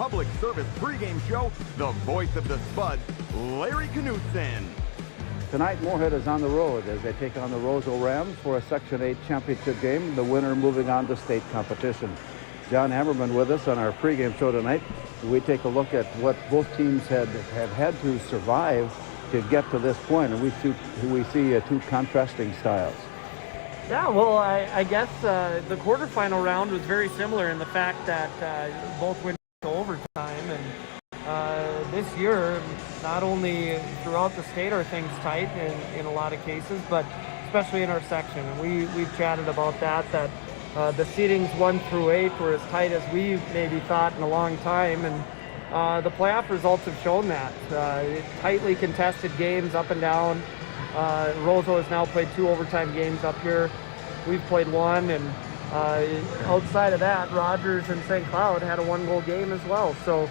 public service pregame show, the voice of the Spuds, Larry Knutson. Tonight, Moorhead is on the road as they take on the Roseau Rams for a Section 8 championship game, the winner moving on to state competition. John Hammerman with us on our pregame show tonight. We take a look at what both teams have had to survive to get to this point, and we see two contrasting styles. Yeah, well, I guess the quarterfinal round was very similar in the fact that both went to overtime, and this year, not only throughout the state are things tight in a lot of cases, but especially in our section. And we've chatted about that the seedings 1 through 8 were as tight as we maybe thought in a long time, and the playoff results have shown that. Tightly contested games up and down. Roseau has now played 2 overtime games up here. We've played 1, and outside of that, Rogers and St. Cloud had a 1-goal game as well. So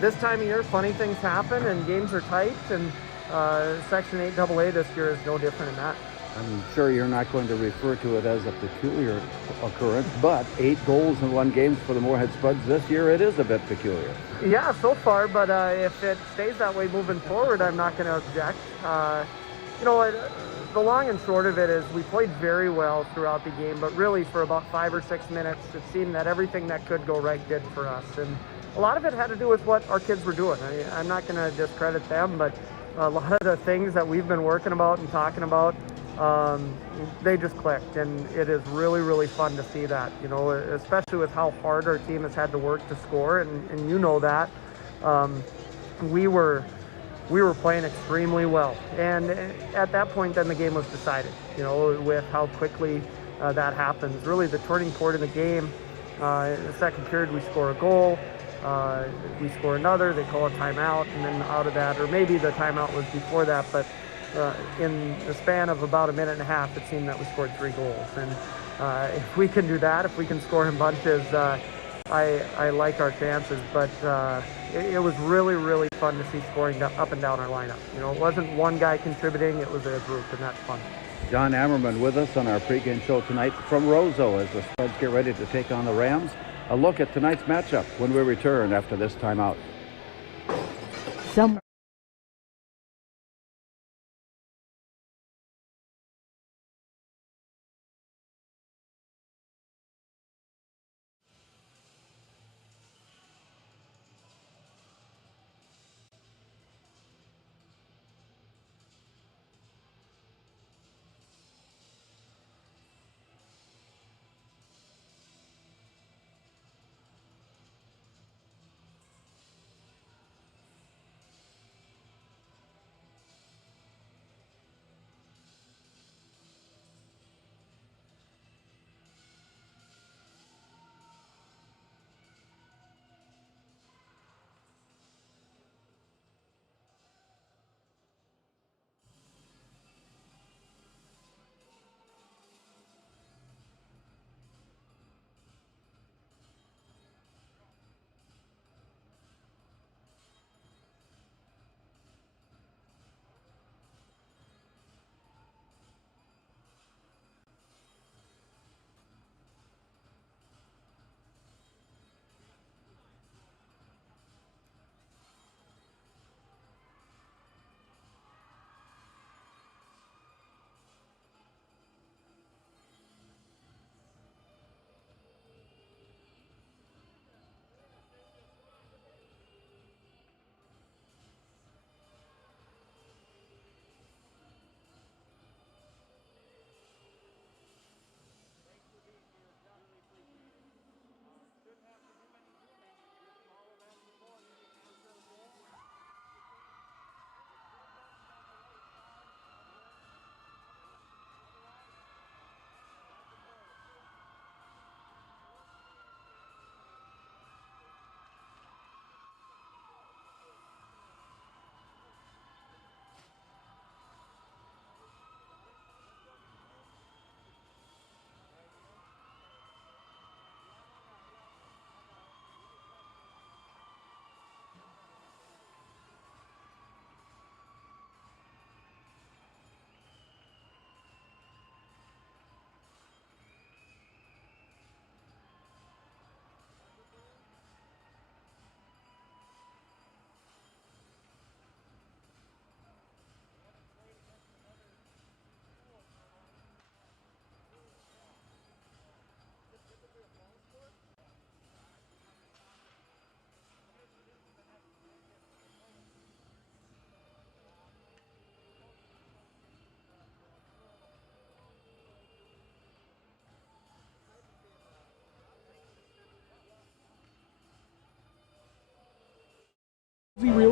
this time of year, funny things happen, and games are tight, and Section 8 AA this year is no different in that. I'm sure you're not going to refer to it as a peculiar occurrence, but 8 goals in 1 game for the Moorhead Spuds this year, it is a bit peculiar. Yeah, so far, but if it stays that way moving forward, I'm not going to object. The long and short of it is we played very well throughout the game, but really for about 5 or 6 minutes, it seemed that everything that could go right did for us. And a lot of it had to do with what our kids were doing. I'm not going to discredit them, but a lot of the things that we've been working about and talking about, they just clicked, and it is really, really fun to see that, especially with how hard our team has had to work to score, and you know that. We were playing extremely well, and at that point then the game was decided, with how quickly that happens. Really the turning point of the game, in the second period we score a goal, we score another, they call a timeout, and then out of that, or maybe the timeout was before that, but in the span of about a minute and a half, it seemed that we scored 3 goals. And if we can do that, if we can score in bunches, I like our chances. But it was really, really fun to see scoring up and down our lineup. It wasn't one guy contributing, it was a group, and that's fun. John Ammerman with us on our pregame show tonight from Roseau as the Spuds get ready to take on the Rams. A look at tonight's matchup when we return after this timeout.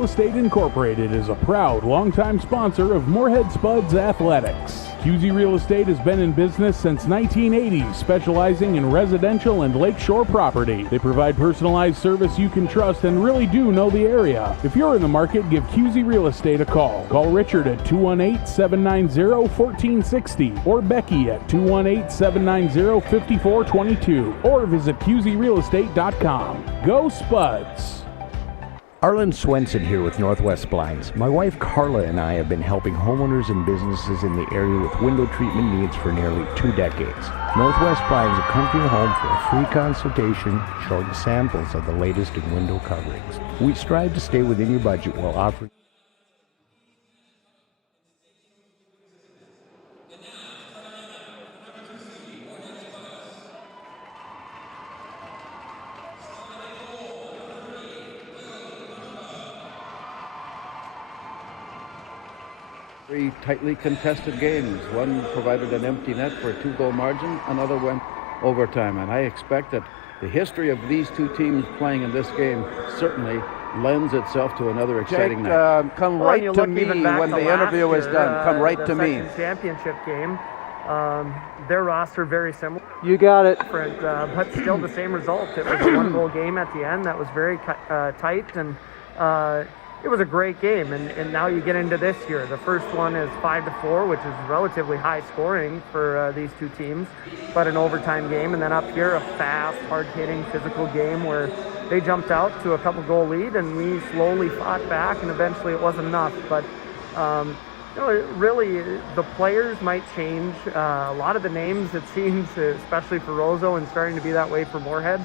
Real Estate Incorporated is a proud, longtime sponsor of Moorhead Spuds Athletics. QZ Real Estate has been in business since 1980, specializing in residential and lakeshore property. They provide personalized service you can trust and really do know the area. If you're in the market, give QZ Real Estate a call. Call Richard at 218-790-1460 or Becky at 218-790-5422 or visit QZRealestate.com. Go Spuds! Arlen Swenson here with Northwest Blinds. My wife Carla and I have been helping homeowners and businesses in the area with window treatment needs for nearly 2 decades. Northwest Blinds will come to your home for a free consultation showing samples of the latest in window coverings. We strive to stay within your budget while offering three tightly contested games. One provided an empty net for a 2-goal margin, another went overtime. And I expect that the history of these two teams playing in this game certainly lends itself to another exciting night. Come right to me when the interview is done. Come right to me. The championship game, their roster very similar. You got it. Different, but still the same result. It was a 1-goal game at the end that was very tight, and it was a great game. And now you get into this year. The first one is 5-4, which is relatively high scoring for these two teams, but an overtime game. And then up here, a fast, hard-hitting, physical game where they jumped out to a couple-goal lead, and we slowly fought back, and eventually it wasn't enough. But really, the players might change. A lot of the names, it seems, especially for Roseau and starting to be that way for Moorhead,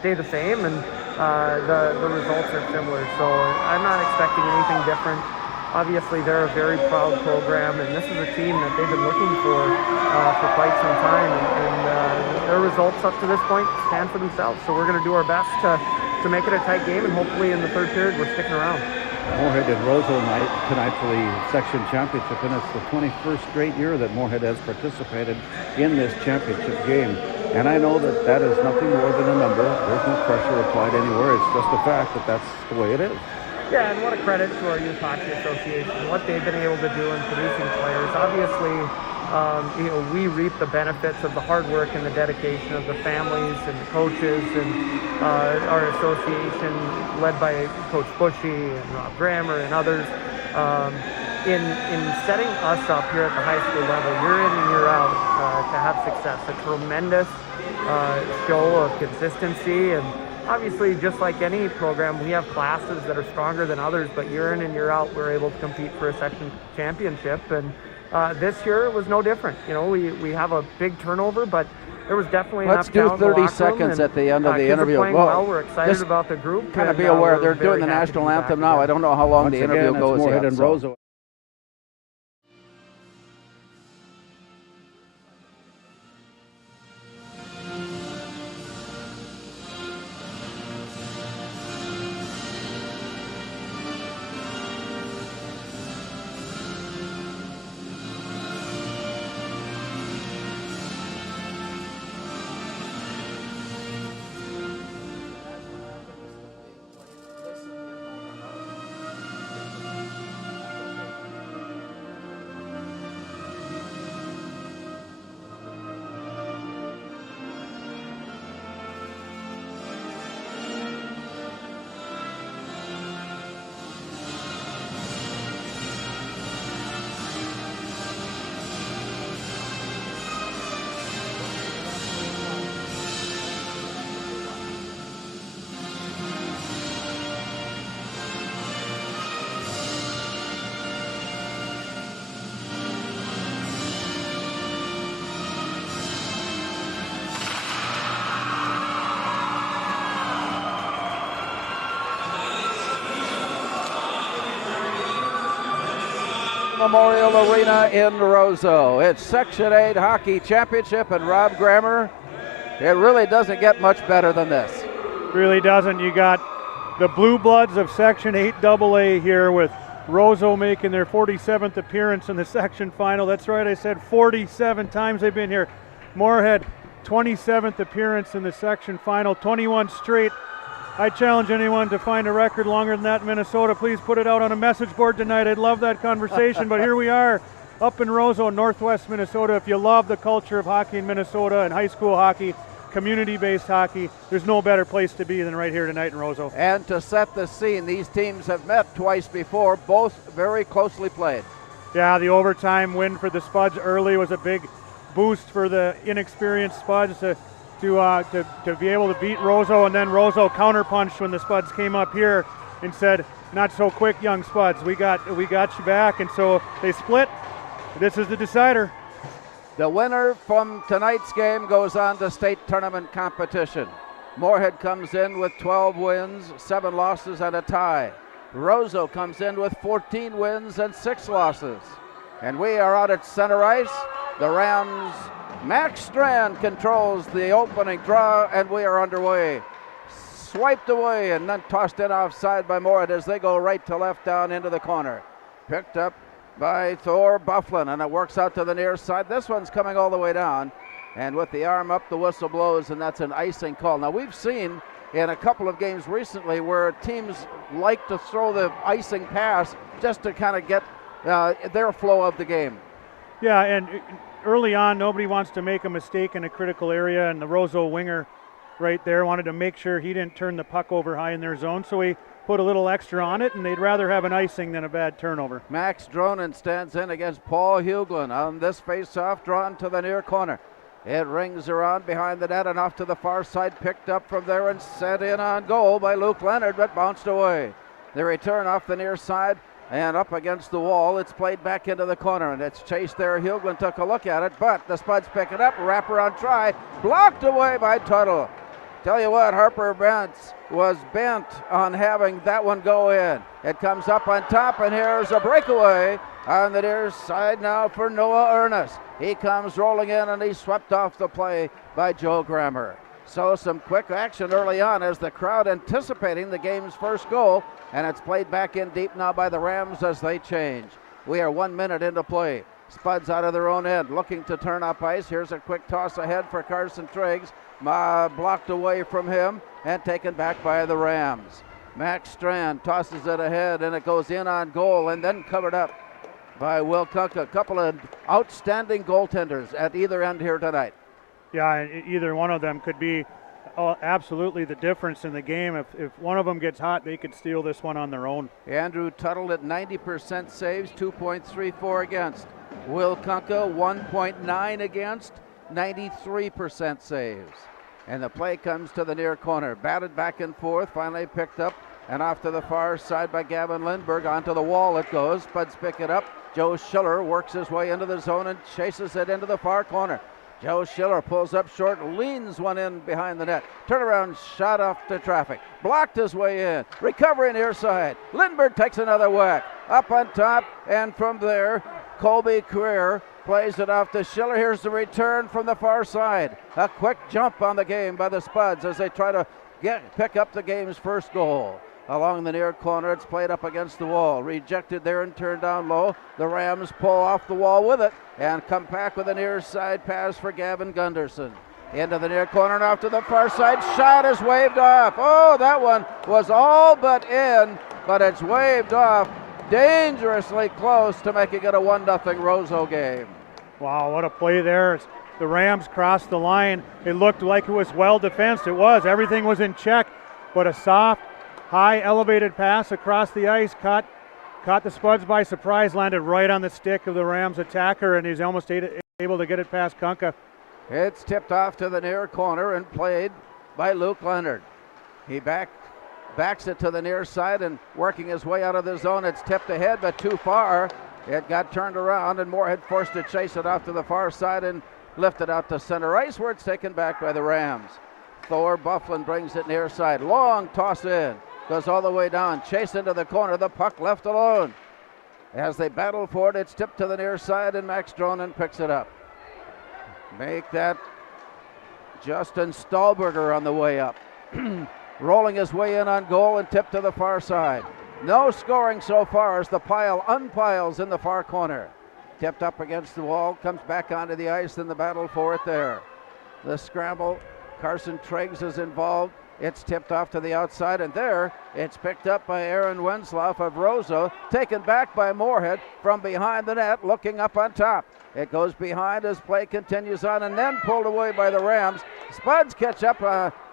stay the same, and the results are similar. So I'm not expecting anything different. Obviously, they're a very proud program, and this is a team that they've been looking for quite some time, and their results up to this point stand for themselves. So we're going to do our best to make it a tight game, and hopefully in the third period we're sticking around. Moorhead and Roseau tonight for the section championship, and it's the 21st straight year that Moorhead has participated in this championship game. And I know that is nothing more than a number. There's no pressure applied anywhere. It's just a fact that that's the way it is. Yeah, and what a credit to our Youth Hockey Association, what they've been able to do in producing players. Obviously, we reap the benefits of the hard work and the dedication of the families and the coaches, and our association led by Coach Bushy and Rob Grammer and others. In setting us up here at the high school level, year in and year out, to have success. A tremendous show of consistency, and obviously, just like any program, we have classes that are stronger than others, but year in and year out, we're able to compete for a section championship. And this year it was no different. We have a big turnover, but there was definitely enough talent in the locker room. Let's do 30 seconds at the end of the interview. Playing well. We're excited about the group. Kind of be aware they're doing the national anthem now. I don't know how long the interview goes. Moorhead and Roseau. Memorial Arena in Roseau. It's Section 8 Hockey Championship, and Rob Grammer, it really doesn't get much better than this. Really doesn't. You got the Blue Bloods of Section 8 AA here, with Roseau making their 47th appearance in the section final. That's right, I said 47 times they've been here. Moorhead, 27th appearance in the section final, 21 straight I challenge anyone to find a record longer than that in Minnesota. Please put it out on a message board tonight. I'd love that conversation. But here we are up in Roseau, northwest Minnesota. If you love the culture of hockey in Minnesota and high school hockey, community-based hockey, there's no better place to be than right here tonight in Roseau. And to set the scene, these teams have met twice before, both very closely played. Yeah, the overtime win for the Spuds early was a big boost for the inexperienced Spuds to be able to beat Roseau, and then Roseau counterpunched when the Spuds came up here and said, "Not so quick, young Spuds. We got you back." And so they split. This is the decider. The winner from tonight's game goes on to state tournament competition. Moorhead comes in with 12 wins, 7 losses, and a tie. Roseau comes in with 14 wins and 6 losses. And we are out at center ice. The Rams' Max Strand controls the opening draw, and we are underway. Swiped away and then tossed in offside by Moorhead as they go right to left down into the corner. Picked up by Thor Bufflin, and it works out to the near side. This one's coming all the way down, and with the arm up, the whistle blows, and that's an icing call. Now, we've seen in a couple of games recently where teams like to throw the icing pass just to kind of get their flow of the game. Yeah, and early on, nobody wants to make a mistake in a critical area, and the Roseau winger right there wanted to make sure he didn't turn the puck over high in their zone, so he put a little extra on it, and they'd rather have an icing than a bad turnover. Max Dronen stands in against Paul Huglin on this face-off, drawn to the near corner. It rings around behind the net and off to the far side, picked up from there and sent in on goal by Luke Leonard, but bounced away. The return off the near side and up against the wall. It's played back into the corner, and it's chased there. Huglin took a look at it, but the Spuds pick it up. Wraparound try, blocked away by Tuttle. Tell you what, Harper Bentz was bent on having that one go in. It comes up on top, and here's a breakaway on the near side now for Noah Ernest. He comes rolling in, and he's swept off the play by Joe Grammer. So some quick action early on as the crowd anticipating the game's first goal, and it's played back in deep now by the Rams as they change. We are 1 minute into play. Spuds out of their own end, looking to turn up ice. Here's a quick toss ahead for Carson Triggs. Blocked away from him and taken back by the Rams. Max Strand tosses it ahead, and it goes in on goal and then covered up by Will Kunka. A couple of outstanding goaltenders at either end here tonight. Yeah, either one of them could be absolutely the difference in the game. If one of them gets hot, they could steal this one on their own. Andrew Tuttle at 90% saves, 2.34 against. Will Kunka 1.9 against, 93% saves. And the play comes to the near corner. Batted back and forth, finally picked up and off to the far side by Gavin Lindberg. Onto the wall it goes. Spuds pick it up. Joe Schiller works his way into the zone and chases it into the far corner. Joe Schiller pulls up short, leans one in behind the net. Turnaround shot off to traffic. Blocked his way in. Recovery near side. Lindbergh takes another whack. Up on top, and from there, Colby Creer plays it off to Schiller. Here's the return from the far side. A quick jump on the game by the Spuds as they try to pick up the game's first goal. Along the near corner, it's played up against the wall. Rejected there and turned down low. The Rams pull off the wall with it and come back with a near side pass for Gavin Gunderson. Into the near corner and off to the far side. Shot is waved off. Oh, that one was all but in, but it's waved off. Dangerously close to making it a 1-0 Roseau game. Wow, what a play there. As the Rams crossed the line, it looked like it was well defensed. It was. Everything was in check, but a soft, high elevated pass across the ice caught the Spuds by surprise, landed right on the stick of the Rams attacker, and he's almost able to get it past Kunka. It's tipped off to the near corner and played by Luke Leonard. He backs it to the near side and working his way out of the zone. It's tipped ahead, but too far. It got turned around, and Moorhead forced to chase it off to the far side and lifted out to center ice, where it's taken back by the Rams. Thor Bufflin brings it near side. Long toss in. Goes all the way down. Chase into the corner. The puck left alone. As they battle for it, it's tipped to the near side, and Max Dronen picks it up. Make that Justin Stahlberger on the way up. Rolling his way in on goal and tipped to the far side. No scoring so far as the pile unpiles in the far corner. Tipped up against the wall, comes back onto the ice in the battle for it there. The scramble, Carson Triggs is involved. It's tipped off to the outside, and there it's picked up by Aaron Wensloff of Roseau, taken back by Moorhead from behind the net, looking up on top. It goes behind as play continues on, and then pulled away by the Rams. Spuds catch up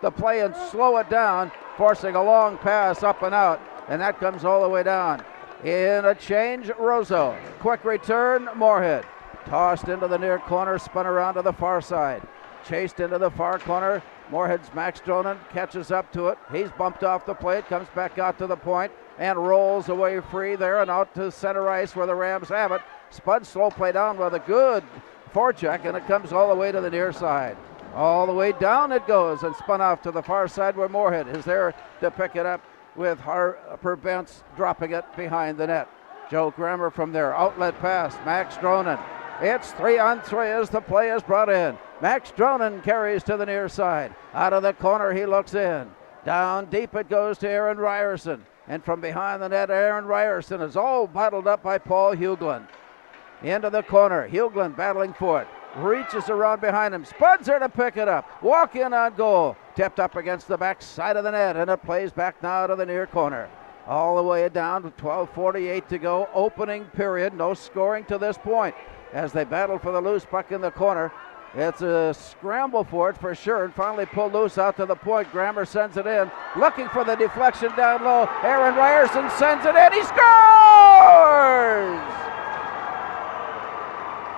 the play and slow it down, forcing a long pass up and out, and that comes all the way down. In a change, Roseau. Quick return, Moorhead. Tossed into the near corner, spun around to the far side. Chased into the far corner. Moorhead's Max Dronen catches up to it. He's bumped off the plate, comes back out to the point, and rolls away free there and out to center ice where the Rams have it. Spud slow play down with a good forecheck, and it comes all the way to the near side. All the way down it goes and spun off to the far side where Moorhead is there to pick it up with Harper Bentz dropping it behind the net. Joe Grammer from there, outlet pass, Max Dronen. It's 3-on-3 as the play is brought in. Max Dronen carries to the near side. Out of the corner he looks in. Down deep it goes to Aaron Ryerson. And from behind the net, Aaron Ryerson is all bottled up by Paul Hughlin. Into the corner, Hughlin battling for it. Reaches around behind him. Spuds there to pick it up. Walk in on goal. Tipped up against the back side of the net, and it plays back now to the near corner. All the way down to 12:48 to go. Opening period. No scoring to this point as they battle for the loose puck in the corner. It's a scramble for it for sure, and finally pulled loose out to the point. Grammer sends it in, looking for the deflection down low. Aaron Ryerson sends it in. He scores!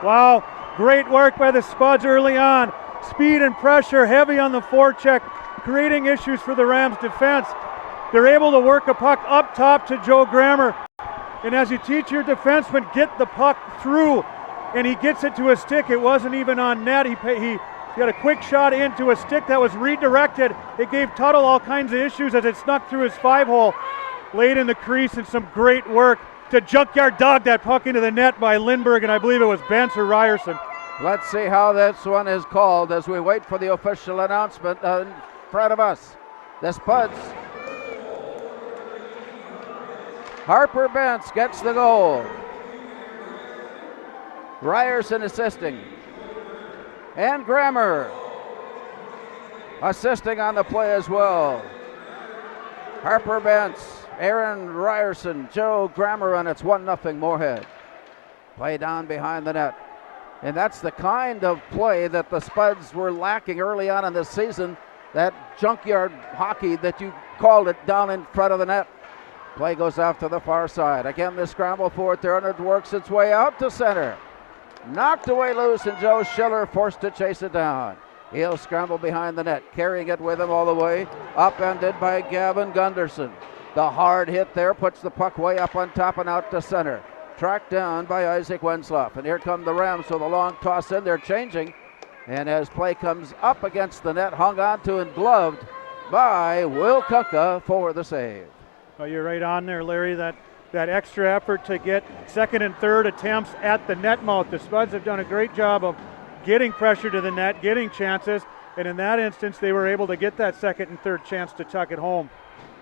Wow, great work by the Spuds early on. Speed and pressure, heavy on the forecheck, creating issues for the Rams defense. They're able to work a puck up top to Joe Grammer. And as you teach your defenseman, get the puck through, and he gets it to a stick. It wasn't even on net. He got a quick shot into a stick that was redirected. It gave Tuttle all kinds of issues as it snuck through his 5-hole. Late in the crease, and some great work to junkyard dog that puck into the net by Lindbergh, and I believe it was Bentz or Ryerson. Let's see how this one is called as we wait for the official announcement in front of us. The Spuds. Harper Bentz gets the goal. Ryerson assisting. And Grammer assisting on the play as well. Harper Bentz, Aaron Ryerson, Joe Grammer, and it's 1-0 Moorhead. Play down behind the net. And that's the kind of play that the Spuds were lacking early on in the season, that junkyard hockey that you called it down in front of the net. Play goes off to the far side. Again, the scramble for it there, and it works its way out to center. Knocked away loose, and Joe Schiller forced to chase it down. He'll scramble behind the net, carrying it with him all the way. Upended by Gavin Gunderson. The hard hit there puts the puck way up on top and out to center. Tracked down by Isaac Wensloff. And here come the Rams with a long toss in. They're changing. And as play comes up against the net, hung on to and gloved by Will Kuka for the save. Well, you're right on there, Larry. That extra effort to get second and third attempts at the net mouth. The Spuds have done a great job of getting pressure to the net, getting chances, and in that instance, they were able to get that second and third chance to tuck it home.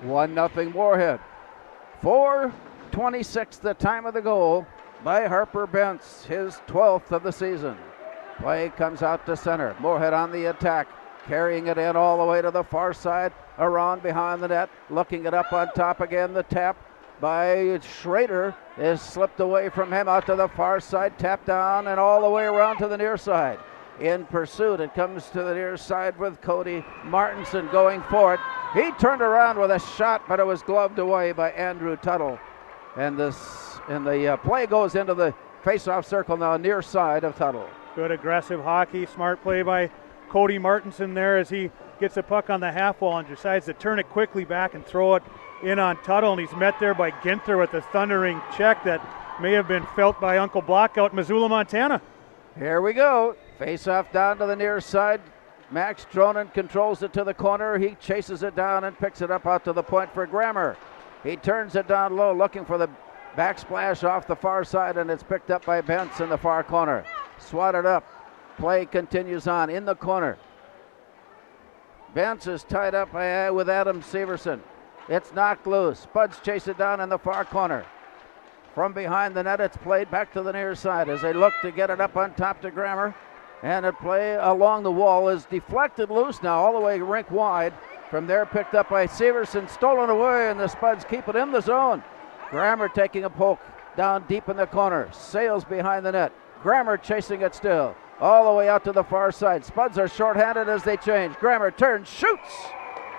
1-0 Moorhead. 4:26 the time of the goal by Harper Bentz, his 12th of the season. Play comes out to center. Moorhead on the attack, carrying it in all the way to the far side, around behind the net, looking it up on top again. The tap by Schrader is slipped away from him out to the far side, tapped down and all the way around to the near side. In pursuit, it comes to the near side with Cody Martinson going for it. He turned around with a shot, but it was gloved away by Andrew Tuttle. And the play goes into the face-off circle now, near side of Tuttle. Good aggressive hockey, smart play by Cody Martinson there as he gets a puck on the half wall and decides to turn it quickly back and throw it in on Tuttle, and he's met there by Ginther with a thundering check that may have been felt by Uncle Block out in Missoula, Montana. Here we go. Face-off down to the near side. Max Dronen controls it to the corner. He chases it down and picks it up out to the point for Grammer. He turns it down low, looking for the backsplash off the far side, and it's picked up by Bentz in the far corner. Swatted up. Play continues on in the corner. Bentz is tied up with Adam Severson. It's knocked loose. Spuds chase it down in the far corner. From behind the net, it's played back to the near side as they look to get it up on top to Grammer. And a play along the wall is deflected loose now, all the way rink wide From there, picked up by Severson, stolen away, and the Spuds keep it in the zone. Grammer taking a poke down deep in the corner, sails behind the net. Grammer chasing it still, all the way out to the far side. Spuds are shorthanded as they change. Grammer turns, shoots.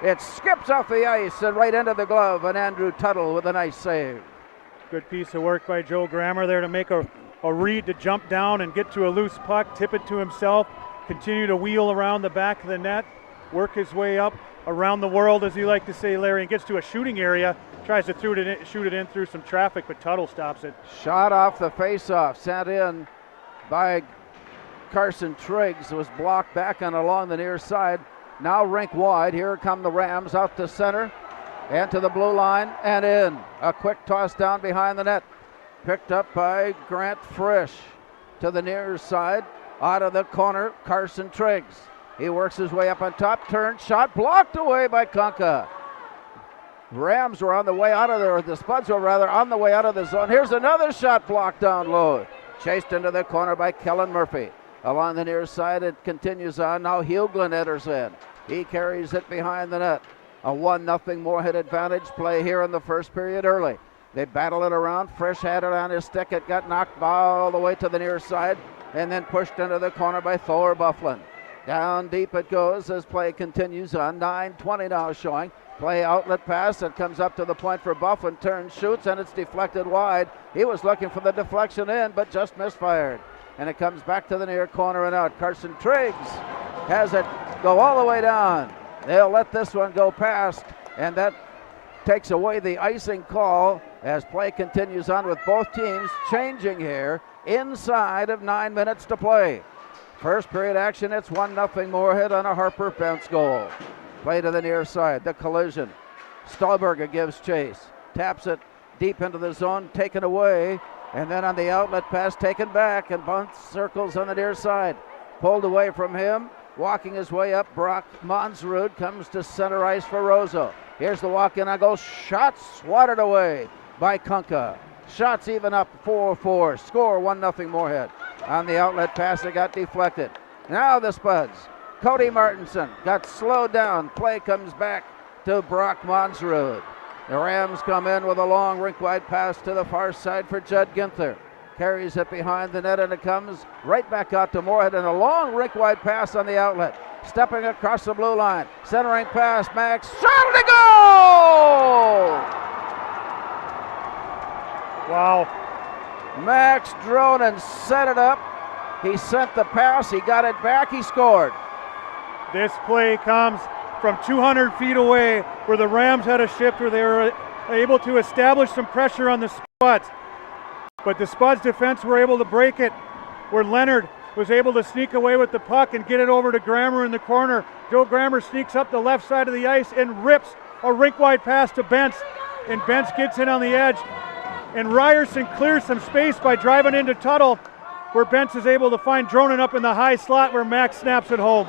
It skips off the ice and right into the glove, and Andrew Tuttle with a nice save. Good piece of work by Joe Grammer there to make a read to jump down and get to a loose puck, tip it to himself, continue to wheel around the back of the net, work his way up around the world, as you like to say, Larry, and gets to a shooting area, tries to shoot it in through some traffic, but Tuttle stops it. Shot off the face-off, sent in by Carson Triggs, was blocked back and along the near side. Now rink wide. Here come the Rams out to center and to the blue line and in. A quick toss down behind the net. Picked up by Grant Frisch to the near side. Out of the corner, Carson Triggs. He works his way up on top, turn, shot blocked away by Konka. Rams were on the way out of there, the Spuds were rather on the way out of the zone. Here's another shot blocked down low. Chased into the corner by Kellen Murphy. Along the near side, it continues on. Now Hughlin enters in. He carries it behind the net. A 1-0 Moorhead advantage play here in the first period early. They battle it around. Frisch had it on his stick. It got knocked all the way to the near side and then pushed into the corner by Thor Bufflin. Down deep it goes as play continues on. 9:20 now showing. Play outlet pass. It comes up to the point for Bufflin. Turns, shoots, and it's deflected wide. He was looking for the deflection in, but just misfired. And it comes back to the near corner and out. Carson Triggs has it go all the way down. They'll let this one go past, and that takes away the icing call as play continues on with both teams changing here inside of 9 minutes to play. First period action, it's 1-0 Moorhead on a Harper bounce goal. Play to the near side, the collision. Stahlberger gives chase, taps it deep into the zone, taken away, and then on the outlet pass, taken back, and bounce circles on the near side. Pulled away from him, walking his way up, Brock Monsrud comes to center ice for Roseau. Here's the walk-in on goal, shot swatted away by Konka. Shots even up 4-4, score 1-0 Moorhead. On the outlet pass, it got deflected. Now the Spuds. Cody Martinson got slowed down. Play comes back to Brock Monsrud. The Rams come in with a long rink-wide pass to the far side for Judd Ginther. Carries it behind the net and it comes right back out to Moorhead and a long rink-wide pass on the outlet. Stepping across the blue line. Centering pass, Max. Shot to goal! Wow. Max Dronen set it up. He sent the pass. He got it back. He scored. This play comes from 200 feet away where the Rams had a shift where they were able to establish some pressure on the Spuds. But the Spuds defense were able to break it where Leonard was able to sneak away with the puck and get it over to Grammer in the corner. Joe Grammer sneaks up the left side of the ice and rips a rink-wide pass to Bentz. And Bentz gets in on the edge. And Ryerson clears some space by driving into Tuttle, where Bentz is able to find Dronen up in the high slot where Max snaps it home.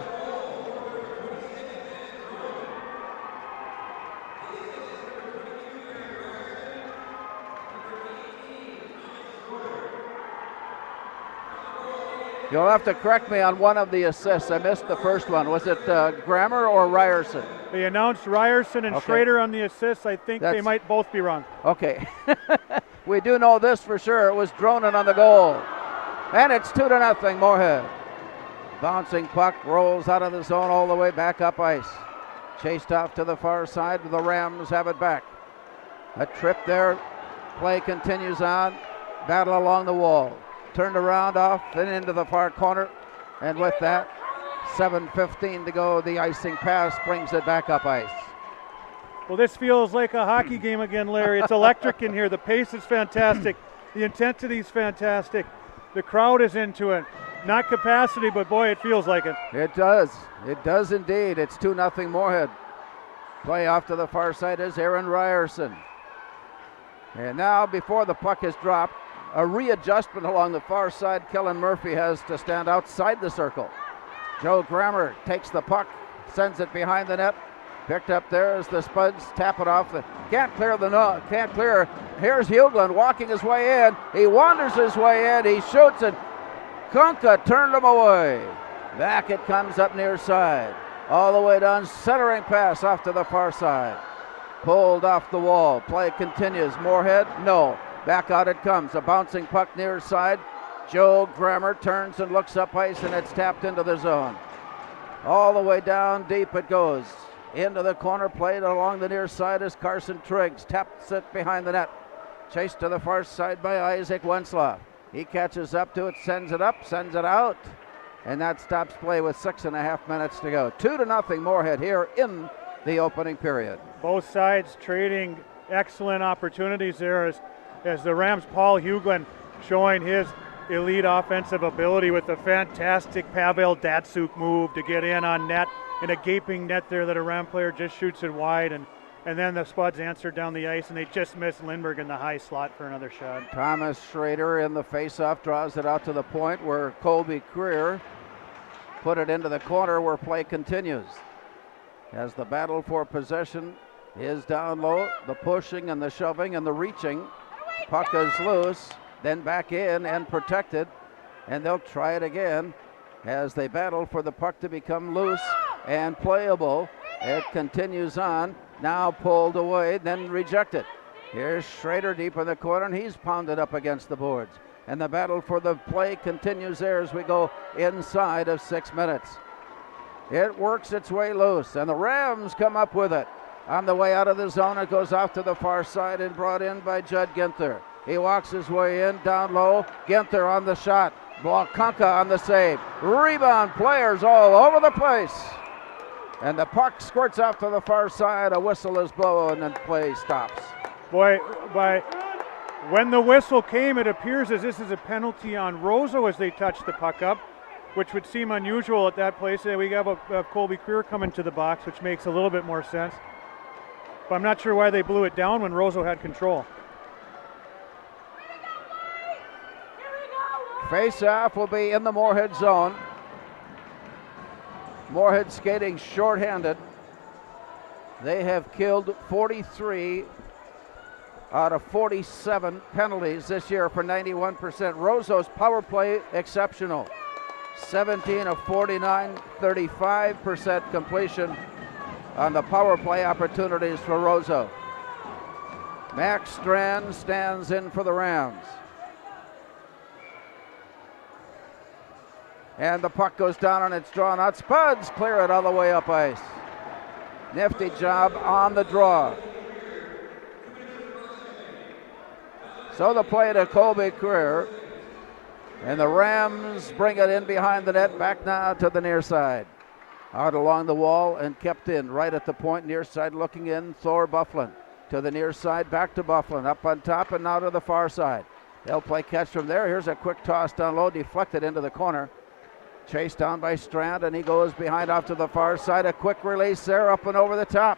You'll have to correct me on one of the assists. I missed the first one. Was it Grammer or Ryerson? They announced Ryerson and Schrader on the assists. I think they might both be wrong. Okay. We do know this for sure. It was Dronen on the goal. And it's 2-0 Moorhead. Bouncing puck rolls out of the zone all the way back up ice. Chased off to the far side. The Rams have it back. A trip there. Play continues on. Battle along the wall. Turned around off and into the far corner. And with that, 7:15 to go. The icing pass brings it back up ice. Well, this feels like a hockey game again, Larry. It's electric in here. The pace is fantastic. The intensity is fantastic. The crowd is into it. Not capacity, but boy, it feels like it. It does. It does indeed. It's 2-0 Moorhead. Play off to the far side is Aaron Ryerson. And now, before the puck is dropped, a readjustment along the far side. Kellen Murphy has to stand outside the circle. Joe Grammer takes the puck, sends it behind the net. Picked up there as the Spuds tap it off. Can't clear. Here's Hughlin walking his way in. He wanders his way in. He shoots and Konka turned him away. Back it comes up near side. all the way down, centering pass off to the far side. Pulled off the wall. Play continues. Moorhead, no. Back out it comes. A bouncing puck near side. Joe Grammer turns and looks up ice, and it's tapped into the zone. All the way down deep it goes. Into the corner, played along the near side as Carson Triggs taps it behind the net. Chased to the far side by Isaac Wenslaw. He catches up to it, sends it up, sends it out. And that stops play with 6.5 minutes to go. 2-0 Moorhead here in the opening period. Both sides trading excellent opportunities there as the Rams' Paul Huglin showing his elite offensive ability with a fantastic Pavel Datsuk move to get in on net in a gaping net there that a Ram player just shoots it wide, and then the Spuds answered down the ice, and they just missed Lindbergh in the high slot for another shot. Thomas Schrader in the faceoff draws it out to the point where Colby Creer put it into the corner where play continues. As the battle for possession is down low, the pushing and the shoving and the reaching. Puck is loose, then back in and protected, and they'll try it again as they battle for the puck to become loose and playable. It continues on, now pulled away, then rejected. Here's Schrader deep in the corner, and he's pounded up against the boards. And the battle for the play continues there as we go inside of 6 minutes. It works its way loose, and the Rams come up with it. On the way out of the zone, it goes off to the far side and brought in by Judd Ginther. He walks his way in, down low. Ginther on the shot. Blakanka on the save. Rebound, players all over the place. And the puck squirts off to the far side. A whistle is blown, and then play stops. Boy, when the whistle came, it appears as this is a penalty on Roseau as they touch the puck up, which would seem unusual at that place. We have Colby Creer coming to the box, which makes a little bit more sense. But I'm not sure why they blew it down when Roseau had control. Face-off will be in the Moorhead zone. Moorhead skating shorthanded. They have killed 43 out of 47 penalties this year for 91%. Roseau's power play exceptional. 17 of 49, 35% completion on the power play opportunities for Roseau. Max Strand stands in for the Rams. And the puck goes down and it's drawn out. Spuds clear it all the way up ice. Nifty job on the draw. So the play to Colby Creer. And the Rams bring it in behind the net, back now to the near side. Out along the wall and kept in, right at the point, near side looking in, Thor Bufflin. To the near side, back to Bufflin, up on top and now to the far side. They'll play catch from there. Here's a quick toss down low, deflected into the corner. Chased down by Strand, and he goes behind off to the far side. A quick release there, up and over the top.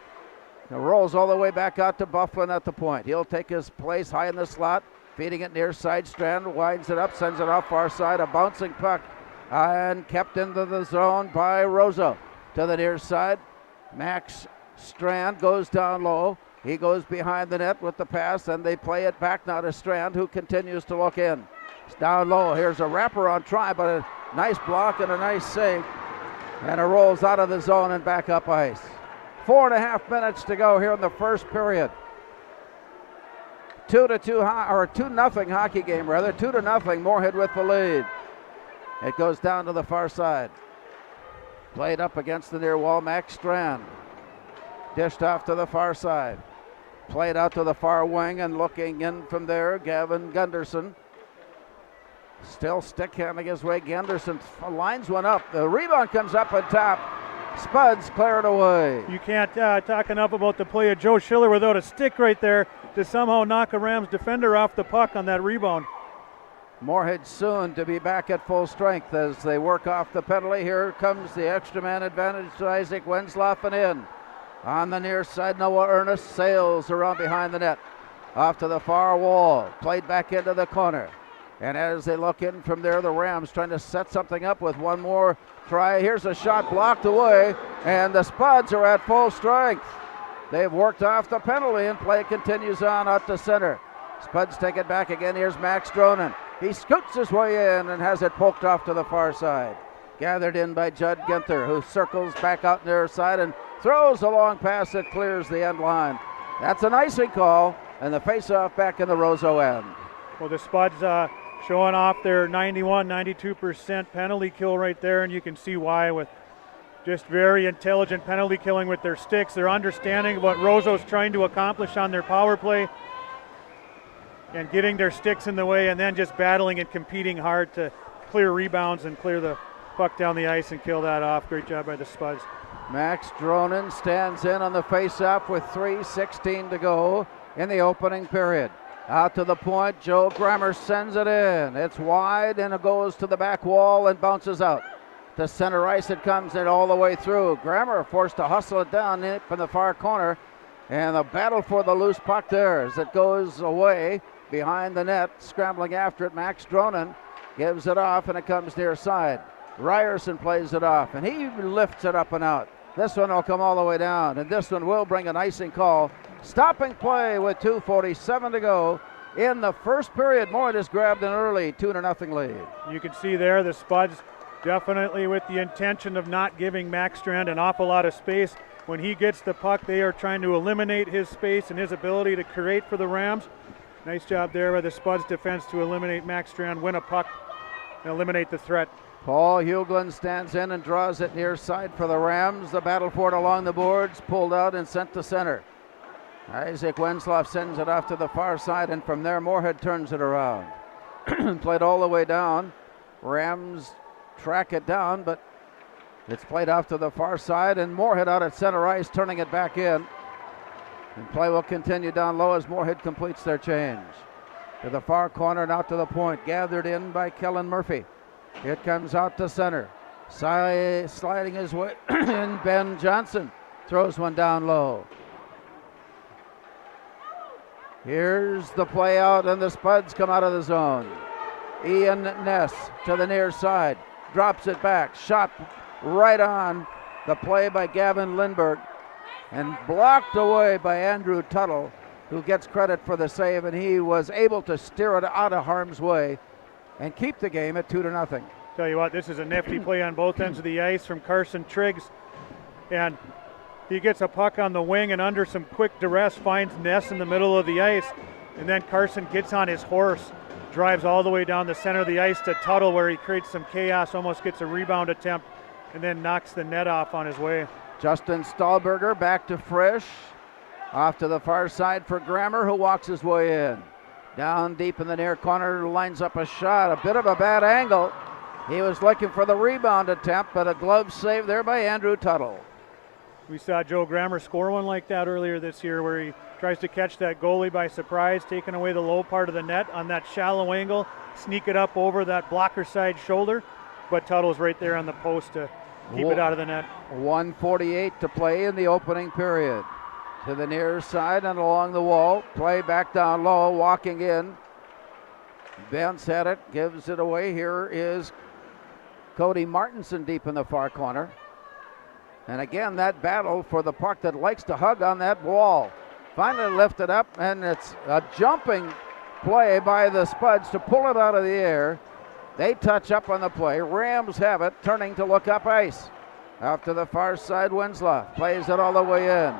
It rolls all the way back out to Bufflin at the point. He'll take his place high in the slot, feeding it near side. Strand winds it up, sends it off far side. A bouncing puck, and kept into the zone by Roseau. To the near side, Max Strand goes down low. He goes behind the net with the pass, and they play it back now to Strand, who continues to look in. It's down low. Here's a wraparound try, but a nice block and a nice save. And it rolls out of the zone and back up ice. 4.5 minutes to go here in the first period. 2-0 hockey game rather. 2-0. Moorhead with the lead. It goes down to the far side. Played up against the near wall. Max Strand. Dished off to the far side. Played out to the far wing and looking in from there, Gavin Gunderson. Still stick-handing his way. Gunderson lines one up. The rebound comes up on top. Spuds clear it away. You can't talk enough about the play of Joe Schiller without a stick right there to somehow knock a Rams defender off the puck on that rebound. Moorhead soon to be back at full strength as they work off the penalty. Here comes the extra man advantage to Isaac Wenslaw and in. On the near side, Noah Ernest sails around behind the net. Off to the far wall. Played back into the corner. And as they look in from there, the Rams trying to set something up with one more try. Here's a shot blocked away, and the Spuds are at full strength. They've worked off the penalty, and play continues on out to center. Spuds take it back again. Here's Max Dronen. He scoots his way in and has it poked off to the far side. Gathered in by Judd Ginther, who circles back out near side and throws a long pass that clears the end line. That's an icing call, and the face-off back in the Roseau end. Well, the Spuds showing off their 91, 92% penalty kill right there, and you can see why, with just very intelligent penalty killing with their sticks. Their understanding of what Roseau's trying to accomplish on their power play and getting their sticks in the way, and then just battling and competing hard to clear rebounds and clear the puck down the ice and kill that off. Great job by the Spuds. Max Dronen stands in on the face-off with 3:16 to go in the opening period. Out to the point, Joe Grammer sends it in. It's wide and it goes to the back wall and bounces out. To center ice it comes in all the way through. Grammer forced to hustle it down in from the far corner. And the battle for the loose puck there as it goes away behind the net. Scrambling after it, Max Dronen gives it off and it comes near side. Ryerson plays it off and he lifts it up and out. This one will come all the way down, and this one will bring an icing call. Stopping play with 2:47 to go in the first period. Moorhead has grabbed an early 2-0 lead. You can see there the Spuds definitely with the intention of not giving Max Strand an awful lot of space. When he gets the puck, they are trying to eliminate his space and his ability to create for the Rams. Nice job there by the Spuds defense to eliminate Max Strand, win a puck, and eliminate the threat. Paul Hughlin stands in and draws it near side for the Rams. The battle for it along the boards, pulled out and sent to center. Isaac Wensloff sends it off to the far side, and from there Moorhead turns it around. Played all the way down. Rams track it down, but it's played off to the far side, and Moorhead out at center ice, turning it back in. And play will continue down low as Moorhead completes their change. To the far corner and out to the point, gathered in by Kellen Murphy. It comes out to center. Sliding his way in, Ben Johnson throws one down low. Here's the play out, and the Spuds come out of the zone. Ian Ness to the near side, drops it back, shot right on the play by Gavin Lindberg, and blocked away by Andrew Tuttle, who gets credit for the save, and he was able to steer it out of harm's way and keep the game at 2-0. Tell you what, this is a nifty play on both ends of the ice from Carson Triggs, and he gets a puck on the wing and under some quick duress finds Ness in the middle of the ice, and then Carson gets on his horse, drives all the way down the center of the ice to Tuttle, where he creates some chaos, almost gets a rebound attempt, and then knocks the net off on his way. Justin Stahlberger back to Frisch, off to the far side for Grammer, who walks his way in. Down deep in the near corner, lines up a shot, a bit of a bad angle. He was looking for the rebound attempt, but a glove save there by Andrew Tuttle. We saw Joe Grammer score one like that earlier this year, where he tries to catch that goalie by surprise, taking away the low part of the net on that shallow angle, sneak it up over that blocker side shoulder, but Tuttle's right there on the post to keep it out of the net. 1:48 to play in the opening period. To the near side and along the wall. Play back down low, walking in. Bentz had it, gives it away. Here is Cody Martinson deep in the far corner. And again, that battle for the puck that likes to hug on that wall. Finally lifted up, and it's a jumping play by the Spuds to pull it out of the air. They touch up on the play. Rams have it, turning to look up ice. Out to the far side, Winslow plays it all the way in.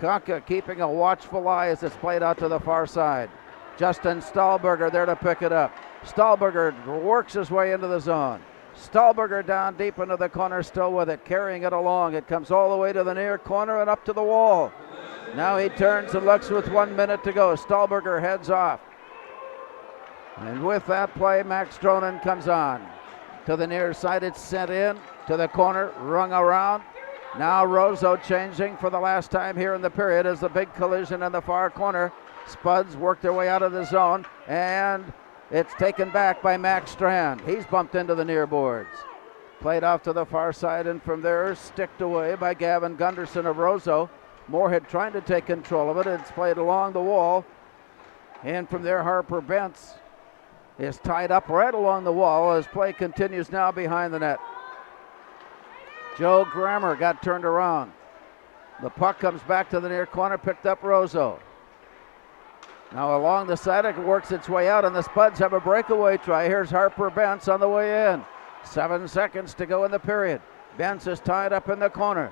Konka keeping a watchful eye as it's played out to the far side. Justin Stahlberger there to pick it up. Stahlberger works his way into the zone. Stahlberger down deep into the corner, still with it, carrying it along. It comes all the way to the near corner and up to the wall. Now he turns and looks with 1 minute to go. Stahlberger heads off. And with that play, Max Dronen comes on. To the near side, it's sent in. To the corner, rung around. Now Roseau changing for the last time here in the period as the big collision in the far corner. Spuds work their way out of the zone, and it's taken back by Max Strand. He's bumped into the near boards. Played off to the far side, and from there sticked away by Gavin Gunderson of Roseau. Moorhead trying to take control of it. It's played along the wall, and from there Harper Bentz is tied up right along the wall as play continues now behind the net. Joe Grammer got turned around. The puck comes back to the near corner, picked up Roseau. Now along the side, it works its way out, and the Spuds have a breakaway try. Here's Harper Bentz on the way in. 7 seconds to go in the period. Bentz is tied up in the corner,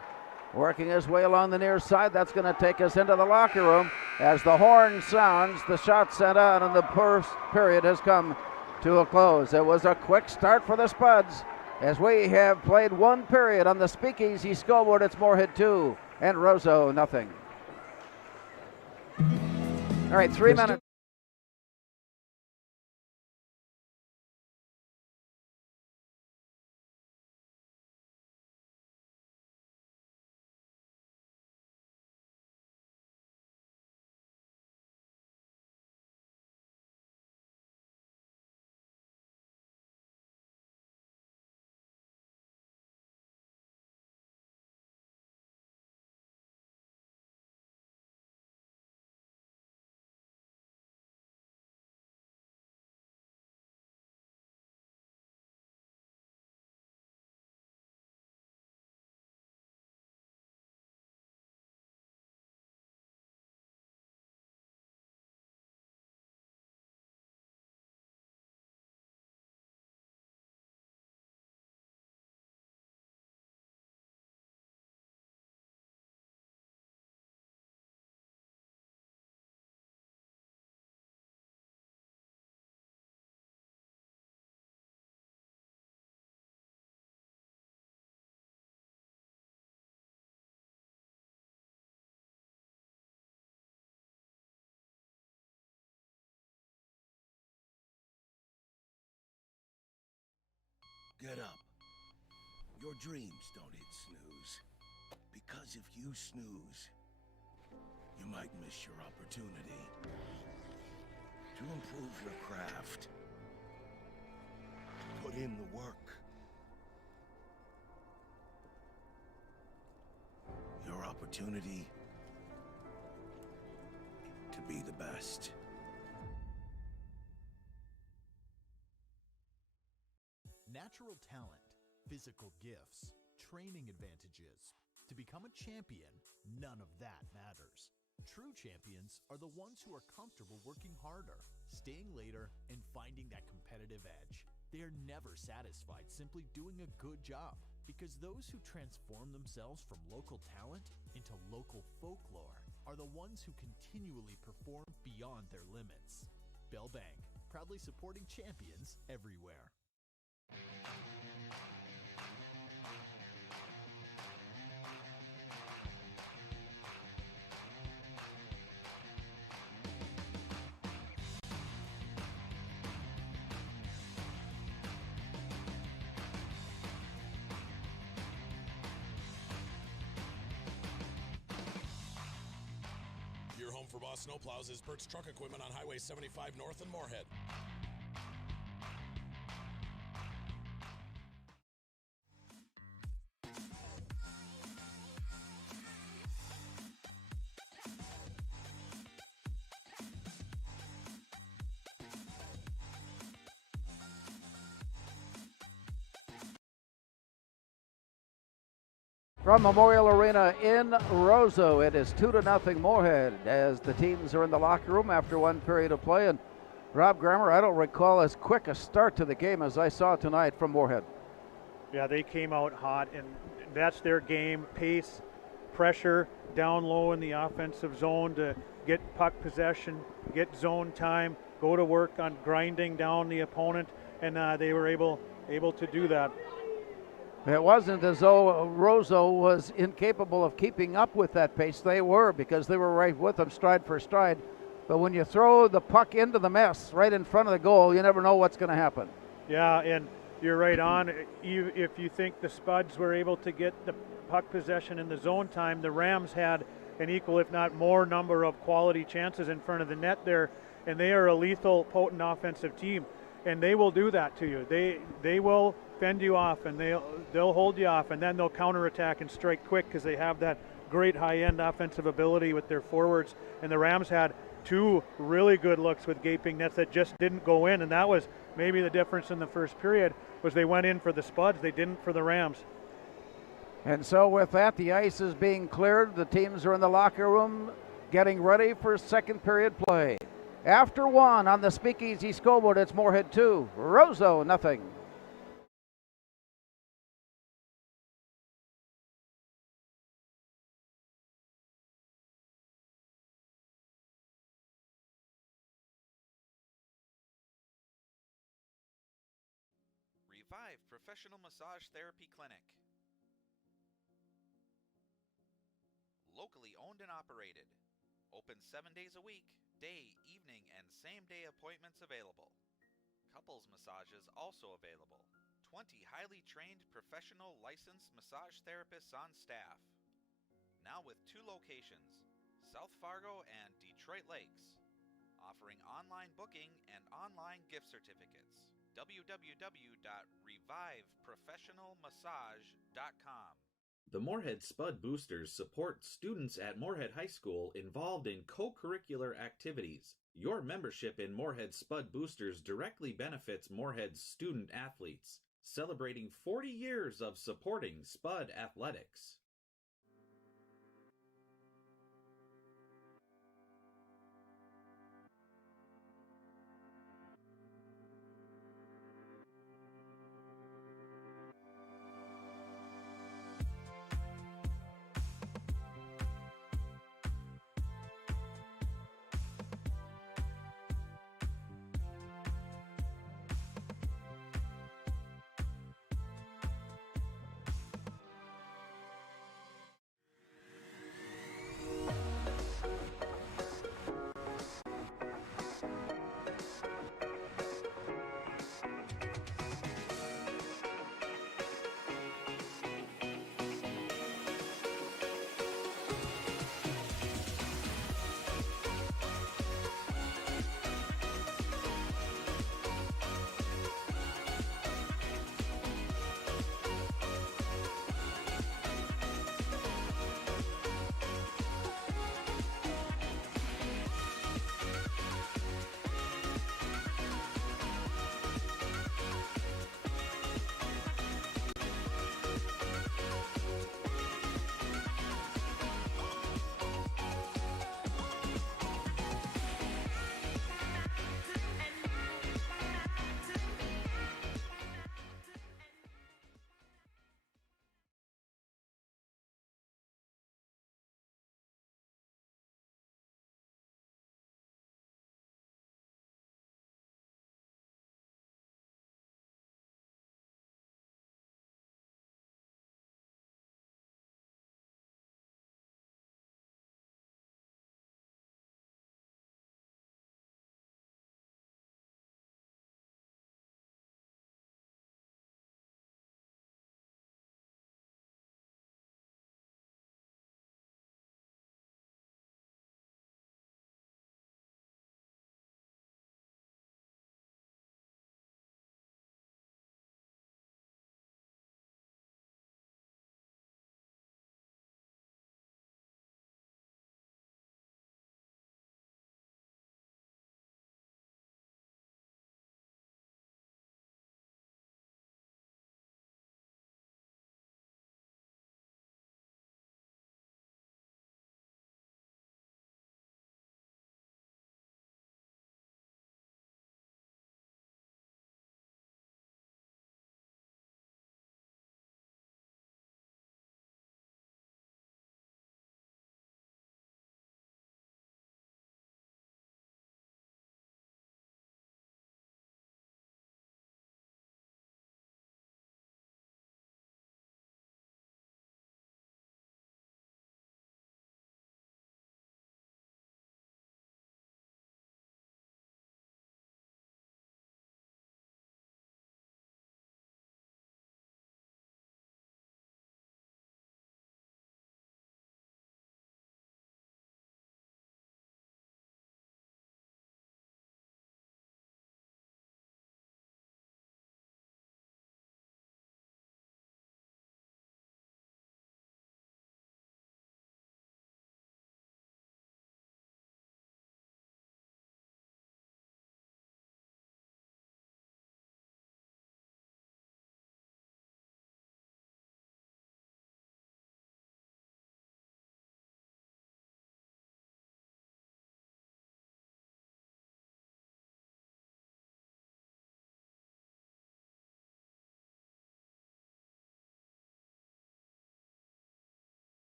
working his way along the near side. That's going to take us into the locker room. As the horn sounds, the shot sent out, and the first period has come to a close. It was a quick start for the Spuds, as we have played 1 period on the Speakeasy scoreboard. It's Moorhead 2 and Roseau nothing. All right, 3 minutes. Get up. Your dreams don't hit snooze. Because if you snooze, you might miss your opportunity to improve your craft. Put in the work. Your opportunity to be the best. Natural talent, physical gifts, training advantages. To become a champion, none of that matters. True champions are the ones who are comfortable working harder, staying later, and finding that competitive edge. They are never satisfied simply doing a good job, because those who transform themselves from local talent into local folklore are the ones who continually perform beyond their limits. Bell Bank, proudly supporting champions everywhere. Your home for Boss Snowplows is Bert's Truck Equipment on Highway 75 North in Moorhead. From Memorial Arena in Roseau, it is 2-0 Moorhead as the teams are in the locker room after 1 period of play. And Rob Grammer, I don't recall as quick a start to the game as I saw tonight from Moorhead. Yeah, they came out hot, and that's their game. Pace, pressure, down low in the offensive zone to get puck possession, get zone time, go to work on grinding down the opponent, and they were able to do that. It wasn't as though Roseau was incapable of keeping up with that pace. They were, because they were right with them stride for stride. But when you throw the puck into the mess right in front of the goal, you never know what's going to happen. Yeah, and you're right on. If you think the Spuds were able to get the puck possession in the zone time, the Rams had an equal, if not more, number of quality chances in front of the net there, and they are a lethal, potent offensive team, and they will do that to you. They will fend you off, and they'll hold you off, and then they'll counterattack and strike quick because they have that great high-end offensive ability with their forwards. And the Rams had 2 really good looks with gaping nets that just didn't go in, and that was maybe the difference in the first period, was they went in for the Spuds, they didn't for the Rams. And so with that, the ice is being cleared. The teams are in the locker room getting ready for second period play. After 1 on the Speakeasy scoreboard, it's Moorhead 2, Roseau nothing. Revive Professional Massage Therapy Clinic. Locally owned and operated. Open 7 days a week, day, evening, and same-day appointments available. Couples massages also available. 20 highly trained professional licensed massage therapists on staff. Now with 2 locations, South Fargo and Detroit Lakes. Offering online booking and online gift certificates. www.reviveprofessionalmassage.com. The Moorhead Spud Boosters support students at Moorhead High School involved in co-curricular activities. Your membership in Moorhead Spud Boosters directly benefits Moorhead's student athletes, celebrating 40 years of supporting Spud athletics.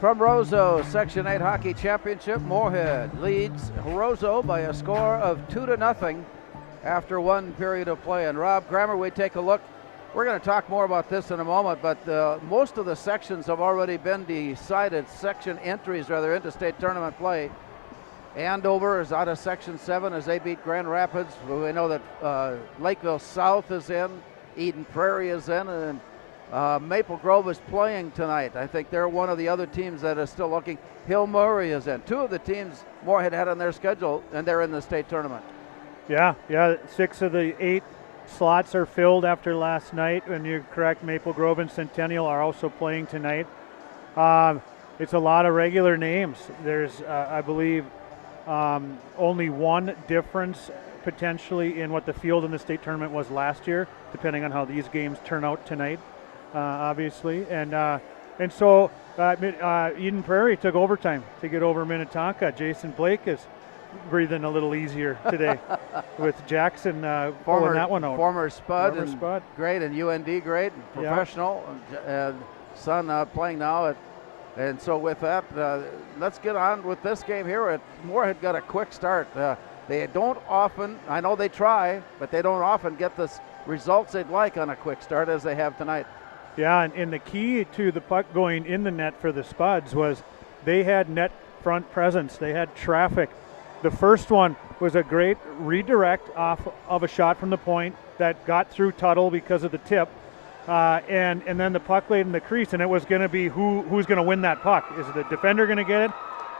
From Roseau, Section 8 Hockey Championship, Moorhead leads Roseau by a score of 2-0 after one period of play. And Rob Grammer, we take a look. We're going to talk more about this in a moment, but most of the sections have already been decided, section entries rather, into state tournament play. Andover is out of Section 7 as they beat Grand Rapids. We know that Lakeville South is in, Eden Prairie is in, and Maple Grove is playing tonight. I think they're one of the other teams that is still looking. Hill Murray is in. Two of the teams Moorhead had on their schedule, and they're in the state tournament. Yeah, 6 of the 8 slots are filled after last night, and you're correct, Maple Grove and Centennial are also playing tonight. It's a lot of regular names. There's, I believe, only one difference potentially in what the field in the state tournament was last year, depending on how these games turn out tonight, obviously. And so Eden Prairie took overtime to get over Minnetonka. Jason Blake is breathing a little easier today with Jackson pulling that one out. Former Spud. Former Spud. Great, and UND great, and professional. And son playing now. And so with that, let's get on with this game here. Moorhead got a quick start. They don't often, I know they try, but they don't often get the results they'd like on a quick start as they have tonight. Yeah, and the key to the puck going in the net for the Spuds was they had net front presence. They had traffic. The first one was a great redirect off of a shot from the point that got through Tuttle because of the tip. And then the puck laid in the crease, and it was going to be who's going to win that puck. Is the defender going to get it?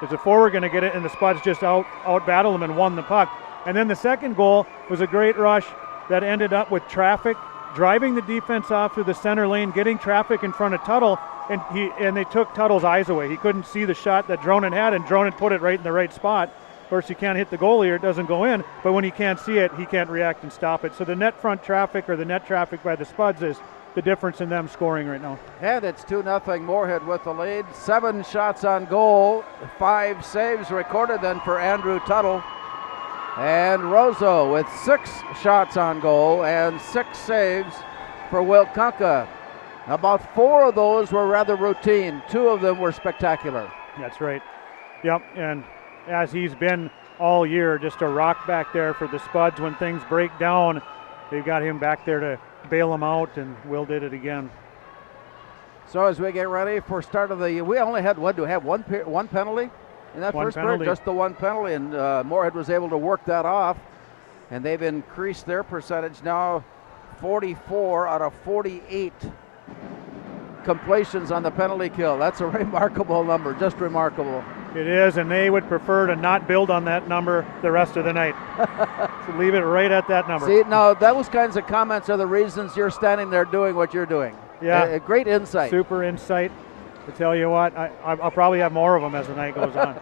Is the forward going to get it? And the Spuds just out-battled them and won the puck. And then the second goal was a great rush that ended up with traffic, driving the defense off through the center lane, getting traffic in front of Tuttle, and they took Tuttle's eyes away. He couldn't see the shot that Dronin had, and Dronin put it right in the right spot. Of course, you can't hit the goalie or it doesn't go in, but when he can't see it, he can't react and stop it. So the net front traffic, or the net traffic by the Spuds, is the difference in them scoring right now. And it's 2-0 Moorhead with the lead. 7 shots on goal, 5 saves recorded then for Andrew Tuttle. And Roseau with 6 shots on goal and 6 saves for Will Kunka. About 4 of those were rather routine. 2 of them were spectacular. That's right. Yep, and as he's been all year, just a rock back there for the Spuds. When things break down, they've got him back there to bail him out, and Will did it again. So as we get ready for start of the, we only had one penalty in that first period, just the one penalty, and Moorhead was able to work that off, and they've increased their percentage now 44 out of 48 completions on the penalty kill. That's a remarkable number, just remarkable. It is, and they would prefer to not build on that number the rest of the night. So leave it right at that number. See, now those kinds of comments are the reasons you're standing there doing what you're doing. Yeah. Great insight. Super insight. I tell you what, I'll probably have more of them as the night goes on.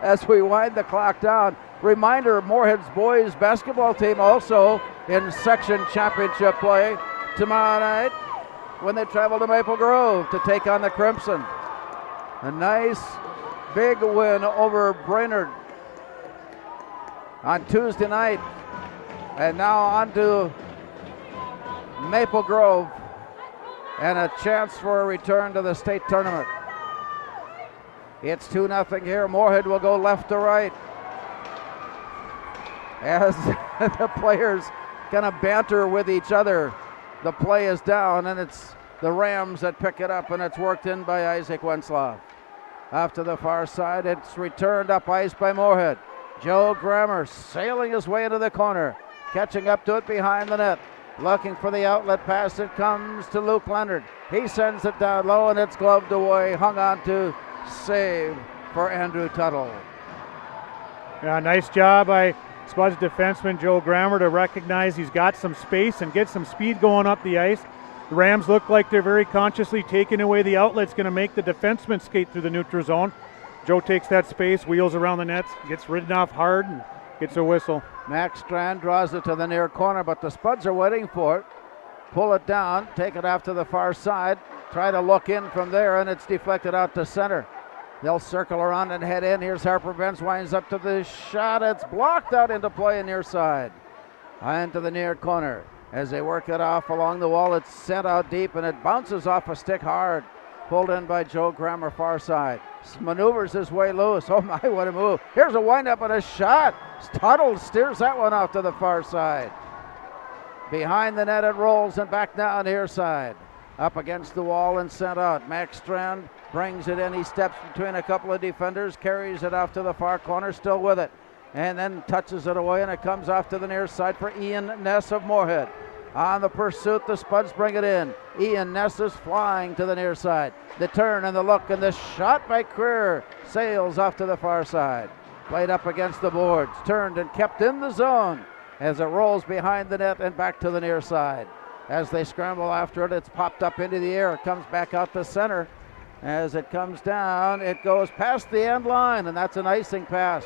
As we wind the clock down, reminder, Moorhead's boys basketball team also in section championship play tomorrow night when they travel to Maple Grove to take on the Crimson. A nice big win over Brainerd on Tuesday night. And now on to Maple Grove and a chance for a return to the state tournament. It's 2-0 here. Moorhead will go left to right as the players kind of banter with each other. The play is down, and it's the Rams that pick it up, and it's worked in by Isaac Wenslaw. Off to the far side, it's returned up ice by Moorhead. Joe Grammer sailing his way into the corner, catching up to it behind the net. Looking for the outlet pass, it comes to Luke Leonard. He sends it down low, and it's gloved away, hung on to, save for Andrew Tuttle. Yeah, nice job by Spuds defenseman Joe Grammer to recognize he's got some space and get some speed going up the ice. The Rams look like they're very consciously taking away the outlet. It's going to make the defenseman skate through the neutral zone. Joe takes that space, wheels around the nets, gets ridden off hard, and gets a whistle. Max Strand draws it to the near corner, but the Spuds are waiting for it. Pull it down, take it off to the far side, try to look in from there, and it's deflected out to center. They'll circle around and head in. Here's Harper Benz, winds up to the shot. It's blocked out into play near side. Into the near corner. As they work it off along the wall, it's sent out deep, and it bounces off a stick hard. Pulled in by Joe Grammer, far side. Maneuvers his way loose. Oh my, what a move. Here's a windup and a shot. Tuttle steers that one off to the far side. Behind the net it rolls and back down near side. Up against the wall and sent out. Max Strand brings it in. He steps between a couple of defenders, carries it off to the far corner, still with it. And then touches it away, and it comes off to the near side for Ian Ness of Moorhead. On the pursuit, the Spuds bring it in. Ian Ness is flying to the near side. The turn and the look and the shot by Creer sails off to the far side. Played up against the boards, turned and kept in the zone as it rolls behind the net and back to the near side. As they scramble after it, it's popped up into the air. It comes back out the center. As it comes down, it goes past the end line, and that's an icing pass.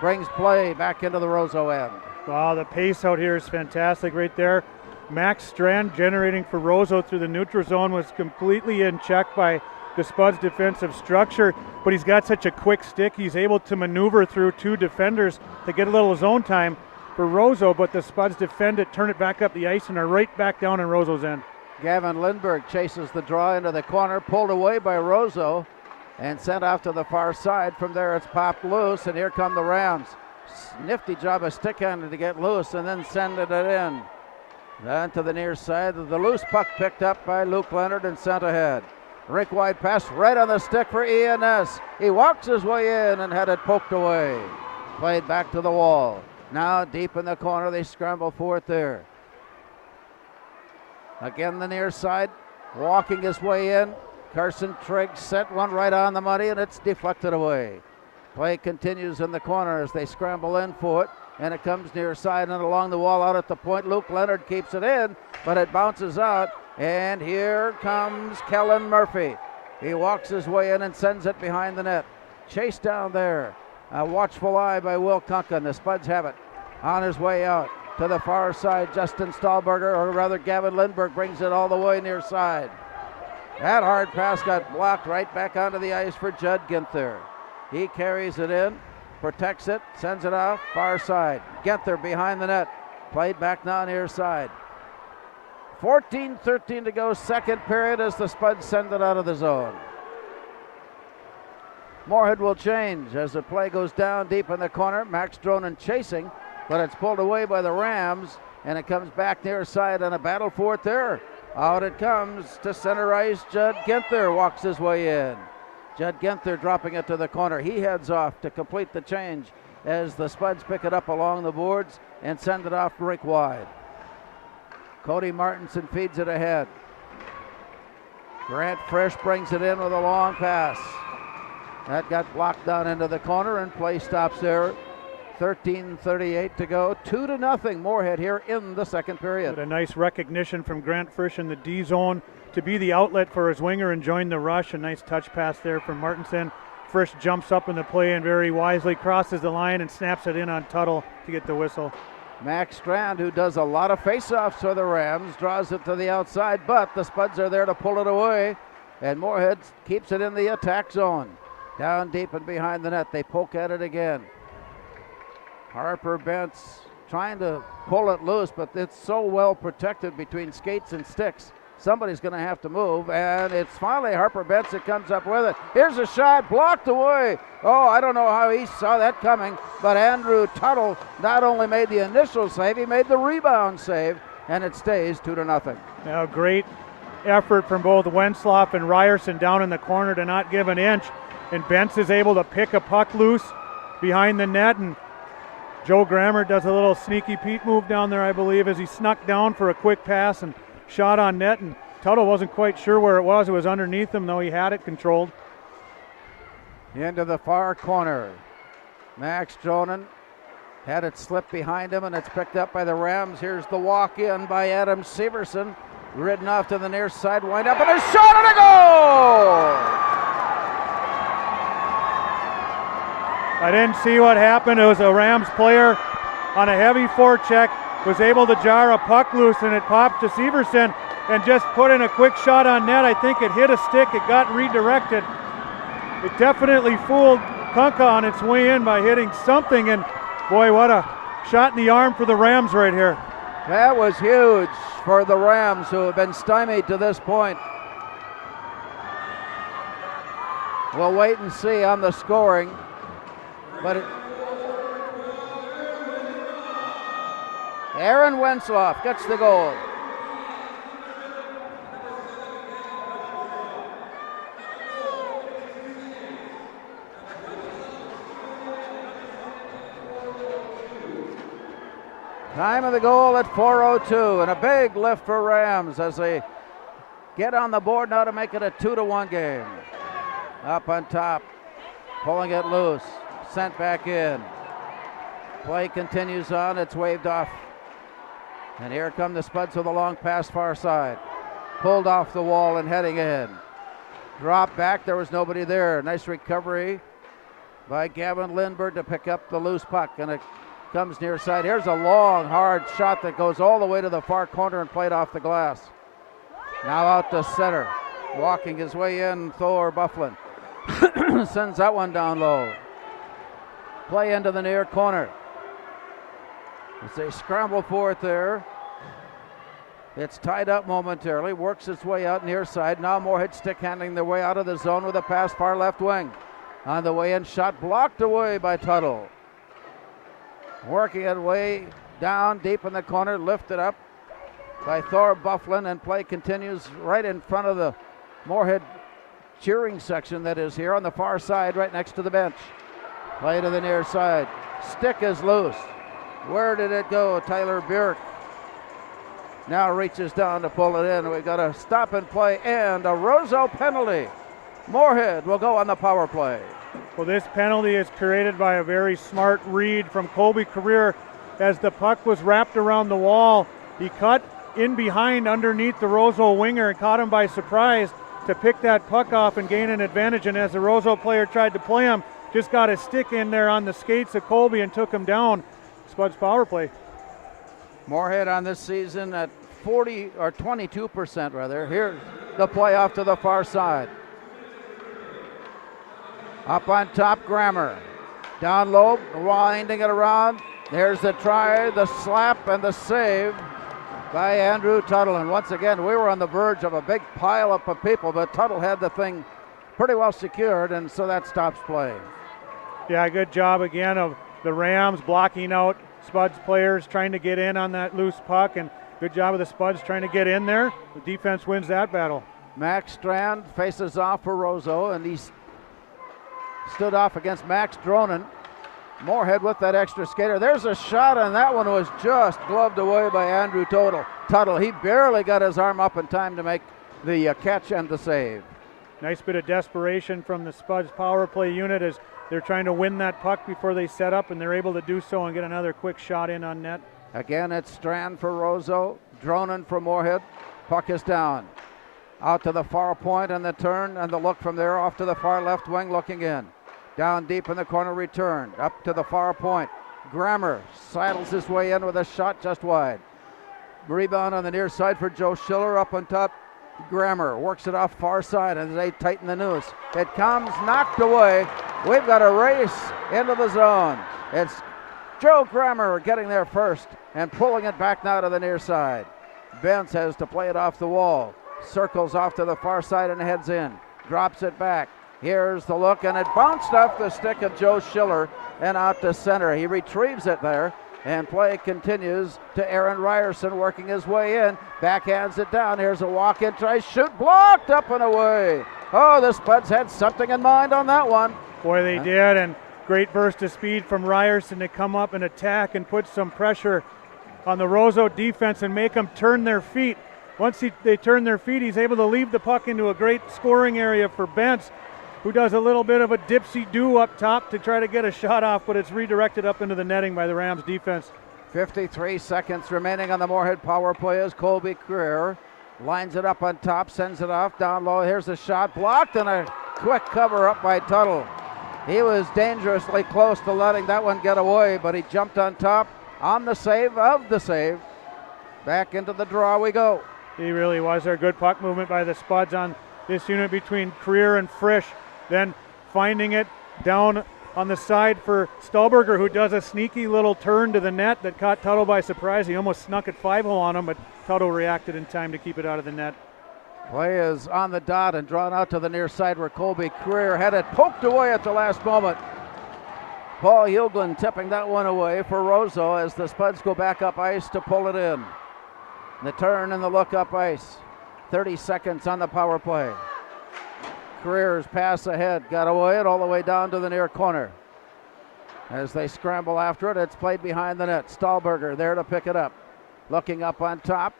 Brings play back into the Roseau end. Wow, the pace out here is fantastic right there. Max Strand generating for Roseau through the neutral zone was completely in check by the Spuds' defensive structure, but he's got such a quick stick. He's able to maneuver through two defenders to get a little zone time for Roseau, but the Spuds defend it, turn it back up the ice, and are right back down in Roseau's end. Gavin Lindberg chases the draw into the corner, pulled away by Roseau, and sent off to the far side. From there, it's popped loose, and here come the Rams. Nifty job of stick-handed to get loose and then send it in. Then to the near side, the loose puck picked up by Luke Leonard and sent ahead. Rink wide pass right on the stick for Ian Ness. He walks his way in and had it poked away. Played back to the wall. Now deep in the corner, they scramble for it there. Again the near side, walking his way in. Carson Trigg sent one right on the money and it's deflected away. Play continues in the corner as they scramble in for it. And it comes near side and along the wall out at the point. Luke Leonard keeps it in, but it bounces out. And here comes Kellen Murphy. He walks his way in and sends it behind the net. Chased down there. A watchful eye by Will Kunken. The Spuds have it. On his way out to the far side, Justin Stahlberger, or rather Gavin Lindberg, brings it all the way near side. That hard pass got blocked right back onto the ice for Judd Ginther. He carries it in. Protects it, sends it off, far side. Ginther behind the net. Played back now near side. 14-13 to go, second period as the Spuds send it out of the zone. Moorhead will change as the play goes down deep in the corner. Max Dronen chasing, but it's pulled away by the Rams, and it comes back near side on a battle for it there. Out it comes to center ice. Judd Ginther walks his way in. Judd Ginther dropping it to the corner. He heads off to complete the change as the Spuds pick it up along the boards and send it off rink wide. Cody Martinson feeds it ahead. Grant Frisch brings it in with a long pass. That got blocked down into the corner and play stops there. 13:38 to go. 2-0 Moorhead here in the second period. But a nice recognition from Grant Frisch in the D zone to be the outlet for his winger and join the rush. A nice touch pass there from Martinson. Frisch jumps up in the play and very wisely crosses the line and snaps it in on Tuttle to get the whistle. Max Strand, who does a lot of face-offs for the Rams, draws it to the outside, but the Spuds are there to pull it away, and Moorhead keeps it in the attack zone. Down deep and behind the net, they poke at it again. Harper Bentz trying to pull it loose, but it's so well protected between skates and sticks. Somebody's going to have to move, and it's finally Harper Bentz that comes up with it. Here's a shot, blocked away. Oh, I don't know how he saw that coming, but Andrew Tuttle not only made the initial save, he made the rebound save, and it stays 2-0. Now, great effort from both Wensloff and Ryerson down in the corner to not give an inch, and Bentz is able to pick a puck loose behind the net, and Joe Grammer does a little sneaky Pete move down there, I believe, as he snuck down for a quick pass and shot on net, and Tuttle wasn't quite sure where it was. It was underneath him, though he had it controlled. Into the far corner. Max Dronen had it slip behind him, and it's picked up by the Rams. Here's the walk in by Adam Severson. Ridden off to the near side, wind up, and a shot and a goal! I didn't see what happened. It was a Rams player on a heavy forecheck, was able to jar a puck loose, and it popped to Severson and just put in a quick shot on net. I think it hit a stick, it got redirected. It definitely fooled Kunka on its way in by hitting something, and boy, what a shot in the arm for the Rams right here. That was huge for the Rams, who have been stymied to this point. We'll wait and see on the scoring, but Aaron Wensloff gets the goal. Time of the goal at 4:02, and a big lift for Rams as they get on the board now to make it a 2-1 game. Up on top, pulling it loose, sent back in. Play continues on, it's waved off. And here come the Spuds with a long pass far side. Pulled off the wall and heading in. Drop back, there was nobody there. Nice recovery by Gavin Lindbergh to pick up the loose puck, and it comes near side. Here's a long, hard shot that goes all the way to the far corner and played off the glass. Now out to center. Walking his way in, Thor Bufflin. Sends that one down low. Play into the near corner. As they scramble for it there. It's tied up momentarily. Works its way out near side. Now Moorhead stick handling their way out of the zone with a pass far left wing. On the way in, shot blocked away by Tuttle. Working it way down deep in the corner, lifted up by Thor Bufflin, and play continues right in front of the Moorhead cheering section that is here on the far side right next to the bench. Play to the near side. Stick is loose. Where did it go? Tyler Bjork now reaches down to pull it in. We've got a stop and play and a Roseau penalty. Moorhead will go on the power play. Well, this penalty is created by a very smart read from Colby Career. As the puck was wrapped around the wall, he cut in behind underneath the Roseau winger and caught him by surprise to pick that puck off and gain an advantage. And as the Roseau player tried to play him, just got his stick in there on the skates of Colby and took him down. Spuds power play. Moorhead on this season at 22% rather. Here's the play off to the far side. Up on top, Grammer. Down low, winding it around. There's the try, the slap, and the save by Andrew Tuttle. And once again, we were on the verge of a big pile-up of people, but Tuttle had the thing pretty well secured, and so that stops play. Yeah, good job again of the Rams blocking out Spuds players trying to get in on that loose puck, and good job of the Spuds trying to get in there. The defense wins that battle. Max Strand faces off for Roseau, and he's stood off against Max Dronen. Moorhead with that extra skater. There's a shot, and that one was just gloved away by Andrew Tuttle. He barely got his arm up in time to make the catch and the save. Nice bit of desperation from the Spuds power play unit as they're trying to win that puck before they set up, and they're able to do so and get another quick shot in on net. Again, it's Strand for Roseau, Dronen for Moorhead. Puck is down. Out to the far point, and the turn and the look from there off to the far left wing looking in. Down deep in the corner, return. Up to the far point. Grammer sidles his way in with a shot just wide. Rebound on the near side for Joe Schiller. Up on top, Grammer works it off far side as they tighten the noose. It comes knocked away. We've got a race into the zone. It's Joe Grammer getting there first and pulling it back now to the near side. Bentz has to play it off the wall. Circles off to the far side and heads in. Drops it back. Here's the look, and it bounced off the stick of Joe Schiller and out to center. He retrieves it there, and play continues to Aaron Ryerson working his way in. Backhands it down. Here's a walk-in try. Shoot blocked up and away. Oh, the Spuds had something in mind on that one. Boy, they did, and great burst of speed from Ryerson to come up and attack and put some pressure on the Roseau defense and make them turn their feet. Once they turn their feet, he's able to leave the puck into a great scoring area for Bentz, who does a little bit of a dipsy-do up top to try to get a shot off, but it's redirected up into the netting by the Rams defense. 53 seconds remaining on the Moorhead power play as Colby Career lines it up on top, sends it off down low. Here's the shot blocked, and a quick cover up by Tuttle. He was dangerously close to letting that one get away, but he jumped on top on the save of the save. Back into the draw we go. He really was there. Good puck movement by the Spuds on this unit between Career and Frisch. Then finding it down on the side for Stahlberger, who does a sneaky little turn to the net that caught Tuttle by surprise. He almost snuck it 5-hole on him, but Tuttle reacted in time to keep it out of the net. Play is on the dot and drawn out to the near side where Colby Career had it poked away at the last moment. Paul Hughlin tipping that one away for Roseau as the Spuds go back up ice to pull it in. The turn and the look up ice. 30 seconds on the power play. Career's pass ahead, got away it all the way down to the near corner. As they scramble after it, it's played behind the net. Stahlberger there to pick it up. Looking up on top.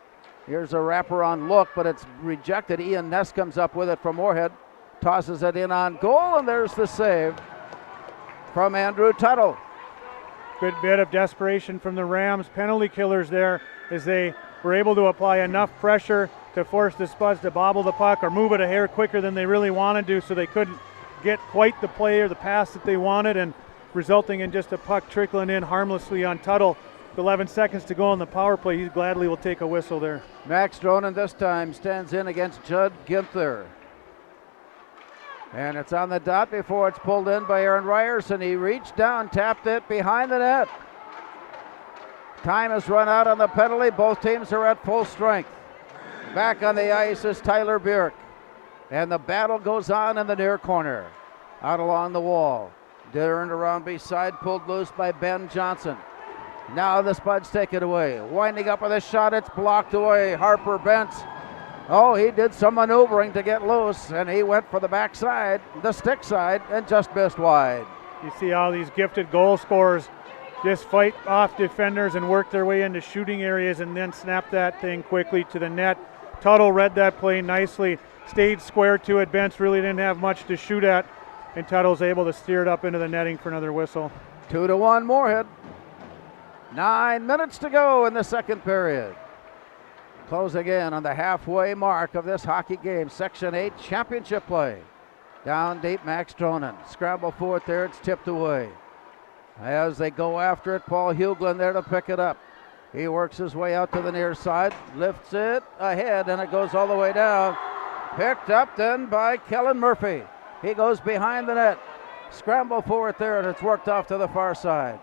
Here's a wraparound look, but it's rejected. Ian Ness comes up with it from Moorhead. Tosses it in on goal, and there's the save from Andrew Tuttle. Good bit of desperation from the Rams penalty killers there as they were able to apply enough pressure to force the Spuds to bobble the puck or move it a hair quicker than they really wanted to, so they couldn't get quite the play or the pass that they wanted, and resulting in just a puck trickling in harmlessly on Tuttle. 11 seconds to go on the power play. He gladly will take a whistle there. Max Dronen this time stands in against Judd Ginther. And it's on the dot before it's pulled in by Aaron Ryerson. He reached down, tapped it behind the net. Time has run out on the penalty. Both teams are at full strength. Back on the ice is Tyler Bjork. And the battle goes on in the near corner. Out along the wall. Turned around beside, pulled loose by Ben Johnson. Now the Spuds take it away. Winding up with a shot, it's blocked away. Harper Bentz. Oh, he did some maneuvering to get loose, and he went for the backside, the stick side, and just missed wide. You see how these gifted goal scorers just fight off defenders and work their way into shooting areas and then snap that thing quickly to the net. Tuttle read that play nicely, stayed square to it. Bentz really didn't have much to shoot at, and Tuttle's able to steer it up into the netting for another whistle. 2-1 Moorhead. 9 minutes to go in the second period. Closing in on the halfway mark of this hockey game. Section 8 championship play. Down deep, Max Dronen. Scramble for it there, it's tipped away. As they go after it, Paul Hughlin there to pick it up. He works his way out to the near side, lifts it ahead, and it goes all the way down. Picked up then by Kellen Murphy. He goes behind the net. Scramble for it there, and it's worked off to the far side.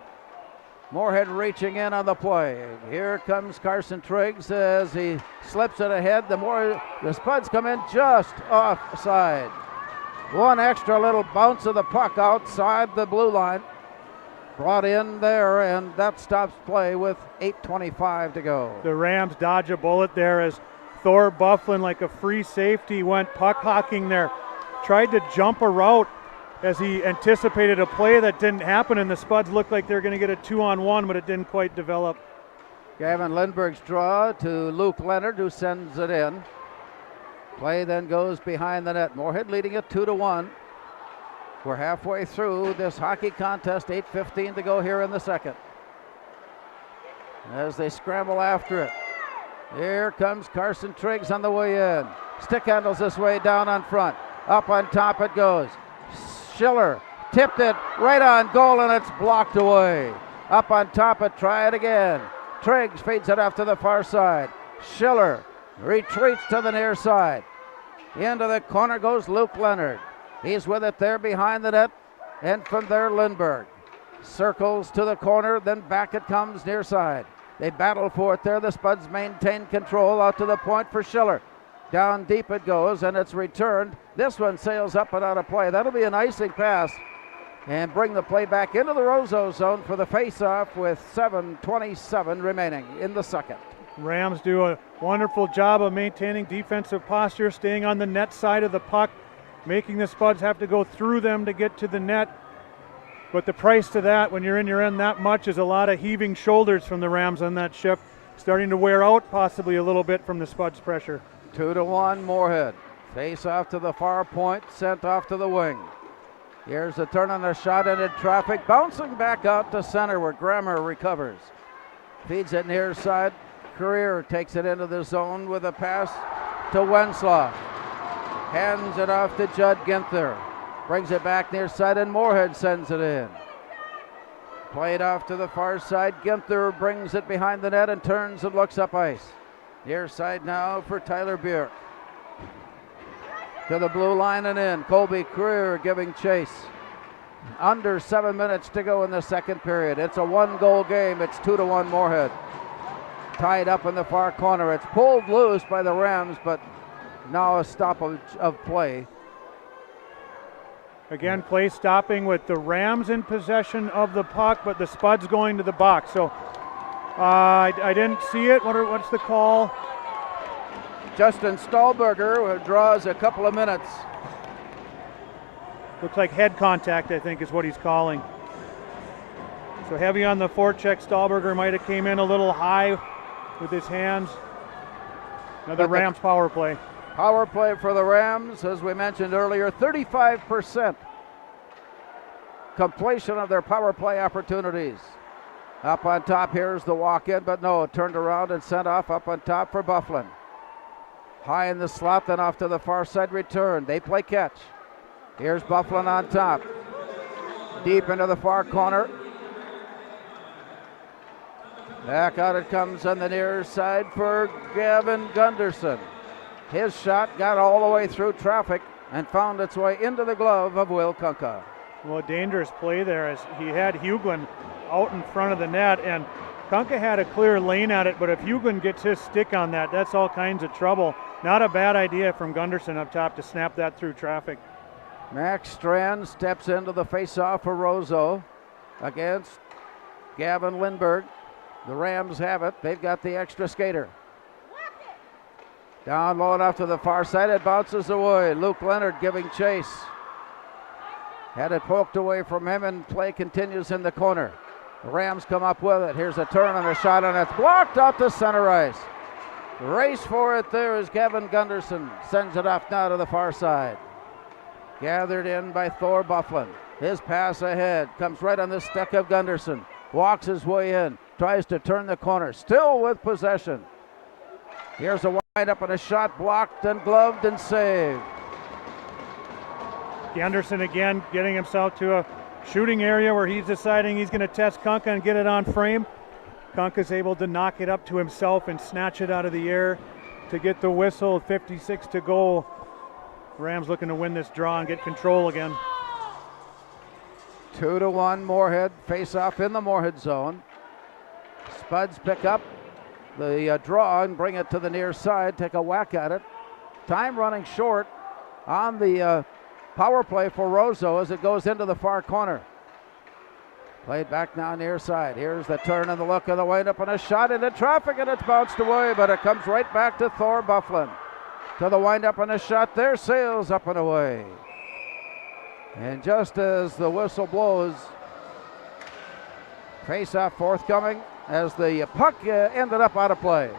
Moorhead reaching in on the play. Here comes Carson Triggs as he slips it ahead. The Spuds come in just offside. One extra little bounce of the puck outside the blue line. Brought in there, and that stops play with 8:25 to go. The Rams dodge a bullet there as Thor Bufflin, like a free safety, went puck hawking there. Tried to jump a route as he anticipated a play that didn't happen, and the Spuds looked like they were going to get a 2-on-1, but it didn't quite develop. Gavin Lindberg's draw to Luke Leonard, who sends it in. Play then goes behind the net. Moorhead leading it 2-1. We're halfway through this hockey contest, 8:15 to go here in the second. As they scramble after it. Here comes Carson Triggs on the way in. Stick handles this way down on front. Up on top it goes. Schiller tipped it right on goal, and it's blocked away. Up on top it, try it again. Triggs feeds it off to the far side. Schiller retreats to the near side. Into the corner goes Luke Leonard. He's with it there behind the net, and from there Lindberg. Circles to the corner, then back it comes near side. They battle for it there. The Spuds maintain control out to the point for Schiller. Down deep it goes, and it's returned. This one sails up and out of play. That'll be an icing pass and bring the play back into the Roseau zone for the face-off with 7:27 remaining in the second. Rams do a wonderful job of maintaining defensive posture, staying on the net side of the puck, making the Spuds have to go through them to get to the net. But the price to that, when you're in your end that much, is a lot of heaving shoulders from the Rams on that ship, starting to wear out possibly a little bit from the Spuds' pressure. 2-1 Moorhead. Face off to the far point, sent off to the wing. Here's a turn on a shot into traffic, bouncing back out to center where Grammer recovers. Feeds it near side. Career takes it into the zone with a pass to Wenslow. Hands it off to Judd Ginther. Brings it back near side, and Moorhead sends it in. Played off to the far side. Ginther brings it behind the net and turns and looks up ice. Near side now for Tyler Bjork. To the blue line and in. Colby Career giving chase. Under 7 minutes to go in the second period. It's a one-goal game. It's 2-1 Moorhead. Tied up in the far corner. It's pulled loose by the Rams, but now a stop of play. Again, play stopping with the Rams in possession of the puck, but the Spuds going to the box. So I didn't see it. What's the call? Justin Stahlberger draws a couple of minutes. Looks like head contact, I think, is what he's calling. So heavy on the forecheck. Stahlberger might have came in a little high with his hands. Another Rams power play. Power play for the Rams, as we mentioned earlier, 35% completion of their power play opportunities. Up on top, here's the walk-in, but no, turned around and sent off up on top for Bufflin. High in the slot, then off to the far side return. They play catch. Here's Bufflin on top. Deep into the far corner. Back out it comes on the near side for Gavin Gunderson. His shot got all the way through traffic and found its way into the glove of Will Kunka. Well, a dangerous play there as he had Huglin out in front of the net, and Kunka had a clear lane at it, but if Huglin gets his stick on that, that's all kinds of trouble. Not a bad idea from Gunderson up top to snap that through traffic. Max Strand steps into the face-off for Roseau against Gavin Lindberg. The Rams have it. They've got the extra skater. Down low enough to the far side, it bounces away. Luke Leonard giving chase. Had it poked away from him, and play continues in the corner. The Rams come up with it. Here's a turn and a shot, and it's blocked out to center ice. Race for it there as Gavin Gunderson sends it off now to the far side. Gathered in by Thor Bufflin. His pass ahead comes right on the stick of Gunderson. Walks his way in, tries to turn the corner, still with possession. Here's a wide up and a shot blocked and gloved and saved. Gunderson again getting himself to a shooting area where he's deciding he's going to test Kunka and get it on frame. Kunka's able to knock it up to himself and snatch it out of the air to get the whistle. 56 to go. Rams looking to win this draw and get control again. 2-1 Moorhead, face off in the Moorhead zone. Spuds pick up the draw and bring it to the near side, take a whack at it. Time running short on the power play for Roseau as it goes into the far corner. Played back now near side. Here's the turn and the look of the wind-up and a shot into traffic, and it's bounced away, but it comes right back to Thor Bufflin. To the wind-up and a shot there, sails up and away. And just as the whistle blows, face-off forthcoming as the puck ended up out of play.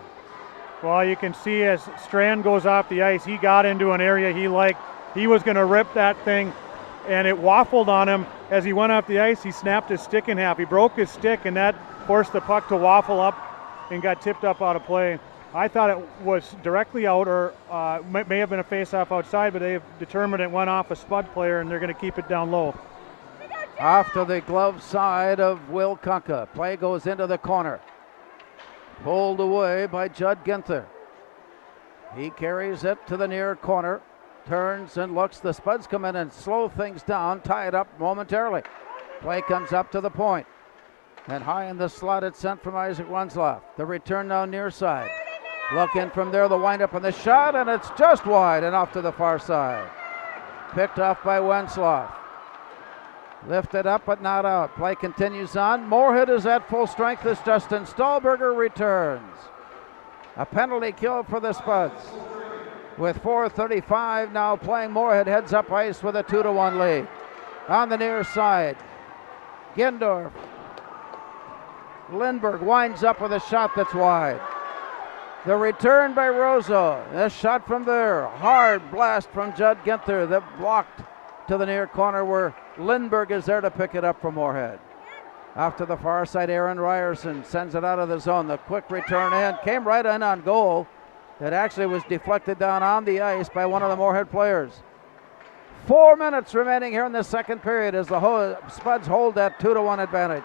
Well, you can see as Strand goes off the ice, he got into an area he liked. He was going to rip that thing, and it waffled on him. As he went off the ice, he snapped his stick in half. He broke his stick, and that forced the puck to waffle up and got tipped up out of play. I thought it was directly out, or may have been a face-off outside, but they've determined it went off a Spud player, and they're going to keep it down low. Off to the glove side of Will Kunka. Play goes into the corner. Pulled away by Judd Ginther. He carries it to the near corner. Turns and looks. The Spuds come in and slow things down, tie it up momentarily. Play comes up to the point. And high in the slot, it's sent from Isaac Runsloff. The return now near side. Look in from there, the wind-up and the shot, and it's just wide and off to the far side. Picked off by Wensloff. Lifted up but not out. Play continues on. Moorhead is at full strength as Justin Stahlberger returns. A penalty kill for the Spuds. With 4:35 now playing, Moorhead heads up ice with a 2-1 lead. On the near side, Gindorf. Lindberg winds up with a shot that's wide. The return by Roseau. A shot from there. Hard blast from Judd Ginther that blocked to the near corner where Lindberg is there to pick it up for Moorhead. Off to the far side, Aaron Ryerson sends it out of the zone. The quick return in. Came right in on goal. It actually was deflected down on the ice by one of the Moorhead players. 4 minutes remaining here in the second period as the Spuds hold that 2-1 advantage.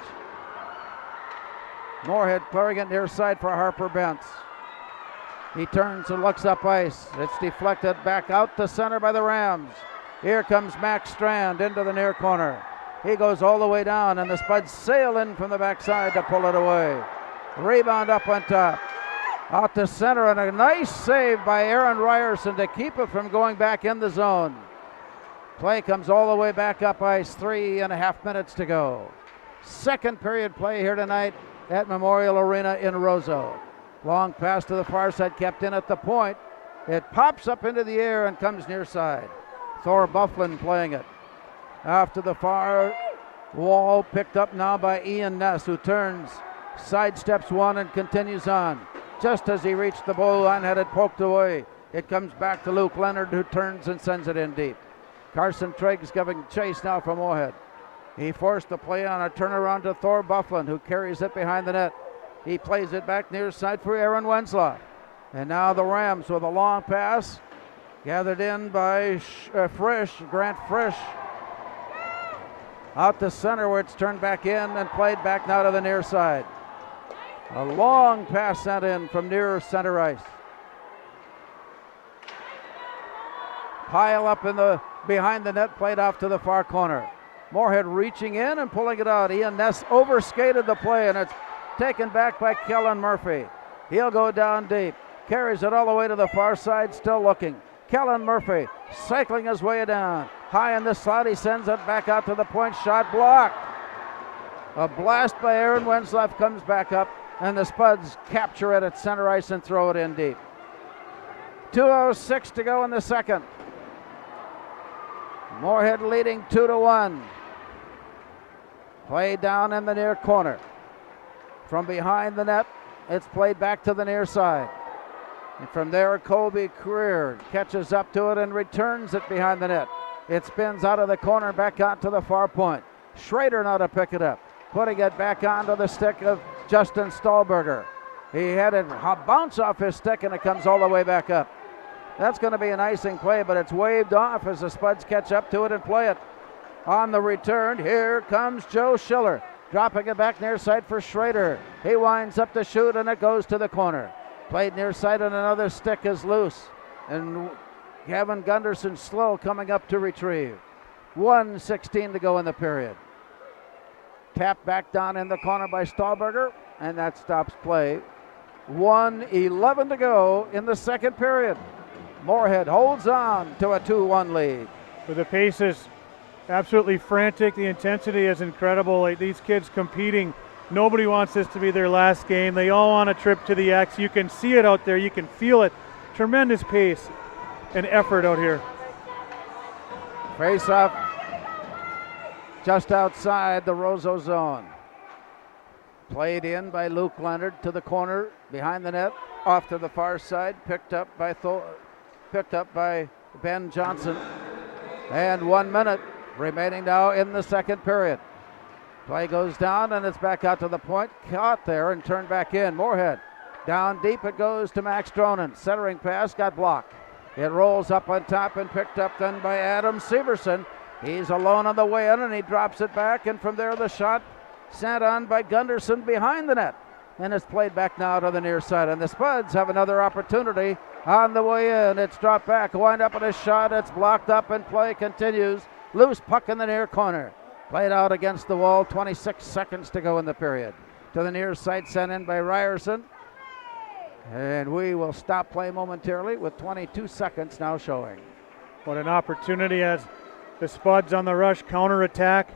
Moorhead clearing it near side for Harper Bentz. He turns and looks up ice. It's deflected back out to center by the Rams. Here comes Max Strand into the near corner. He goes all the way down, and the Spuds sail in from the backside to pull it away. Rebound up on top. Out to center, and a nice save by Aaron Ryerson to keep it from going back in the zone. Play comes all the way back up ice, 3.5 minutes to go. Second period play here tonight at Memorial Arena in Roseau. Long pass to the far side, kept in at the point. It pops up into the air and comes near side. Thor Bufflin playing it. Off to the far wall, picked up now by Ian Ness, who turns, sidesteps one and continues on. Just as he reached the goal line, had it poked away. It comes back to Luke Leonard, who turns and sends it in deep. Carson Triggs giving chase now from Moorhead. He forced the play on a turnaround to Thor Bufflin, who carries it behind the net. He plays it back near side for Aaron Wenslow. And now the Rams with a long pass, gathered in by Grant Frisch. Out to center where it's turned back in and played back now to the near side. A long pass sent in from near center ice. Pile up in the behind the net, played off to the far corner. Moorhead reaching in and pulling it out. Ian Ness overskated the play, and it's taken back by Kellen Murphy. He'll go down deep. Carries it all the way to the far side, still looking. Kellen Murphy cycling his way down. High in the slot, he sends it back out to the point. Shot blocked. A blast by Aaron Wenslow comes back up, and the Spuds capture it at center ice and throw it in deep. 2:06 to go in the second. Moorhead leading 2-1. Play down in the near corner. From behind the net, it's played back to the near side. And from there, Colby Creer catches up to it and returns it behind the net. It spins out of the corner back out to the far point. Schrader now to pick it up, putting it back onto the stick of Justin Stahlberger. He had it bounce off his stick, and it comes all the way back up. That's going to be an icing play, but it's waved off as the Spuds catch up to it and play it. On the return, here comes Joe Schiller, dropping it back near side for Schrader. He winds up to shoot, and it goes to the corner. Played near side, and another stick is loose. And Gavin Gunderson slow coming up to retrieve. 1:16 to go in the period. Tapped back down in the corner by Stahlberger, and that stops play. 1:11 to go in the second period. Moorhead holds on to a 2-1 lead. But the pace is absolutely frantic. The intensity is incredible. Like, these kids competing. Nobody wants this to be their last game. They all want a trip to the X. You can see it out there. You can feel it. Tremendous pace and effort out here. Face-off just outside the Roseau zone. Played in by Luke Leonard to the corner behind the net, off to the far side, picked up by Ben Johnson. And 1 minute remaining now in the second period. Play goes down, and it's back out to the point, caught there and turned back in. Moorhead down deep, it goes to Max Dronen. Centering pass got blocked. It rolls up on top and picked up then by Adam Severson. He's alone on the way in, and he drops it back, and from there the shot sent on by Gunderson behind the net. And it's played back now to the near side, and the Spuds have another opportunity on the way in. It's dropped back, wind up on a shot, it's blocked up, and play continues. Loose puck in the near corner. Played out against the wall, 26 seconds to go in the period. To the near side, sent in by Ryerson. And we will stop play momentarily with 22 seconds now showing. What an opportunity as the Spuds on the rush counterattack.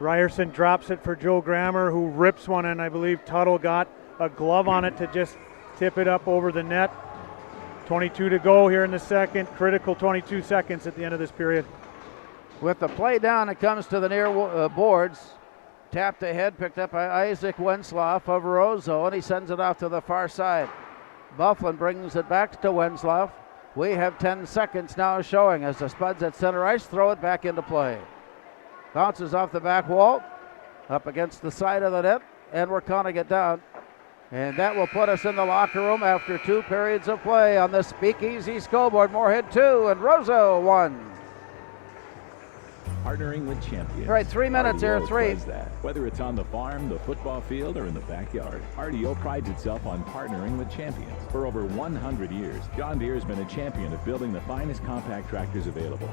Ryerson drops it for Joe Grammer, who rips one, and I believe Tuttle got a glove on it to just tip it up over the net. 22 to go here in the second. Critical 22 seconds at the end of this period. With the play down, it comes to the near boards. Tapped ahead, picked up by Isaac Wenslow of Roseau, and he sends it off to the far side. Bufflin brings it back to Wenslow. We have 10 seconds now showing as the Spuds at center ice throw it back into play. Bounces off the back wall, up against the side of the net, and we're counting it down. And that will put us in the locker room after 2 periods of play on the Speakeasy scoreboard. Moorhead 2 and Roseau 1. Partnering with champions. All right, 3 minutes here, 3. Whether it's on the farm, the football field, or in the backyard, RDO prides itself on partnering with champions. For over 100 years, John Deere has been a champion of building the finest compact tractors available.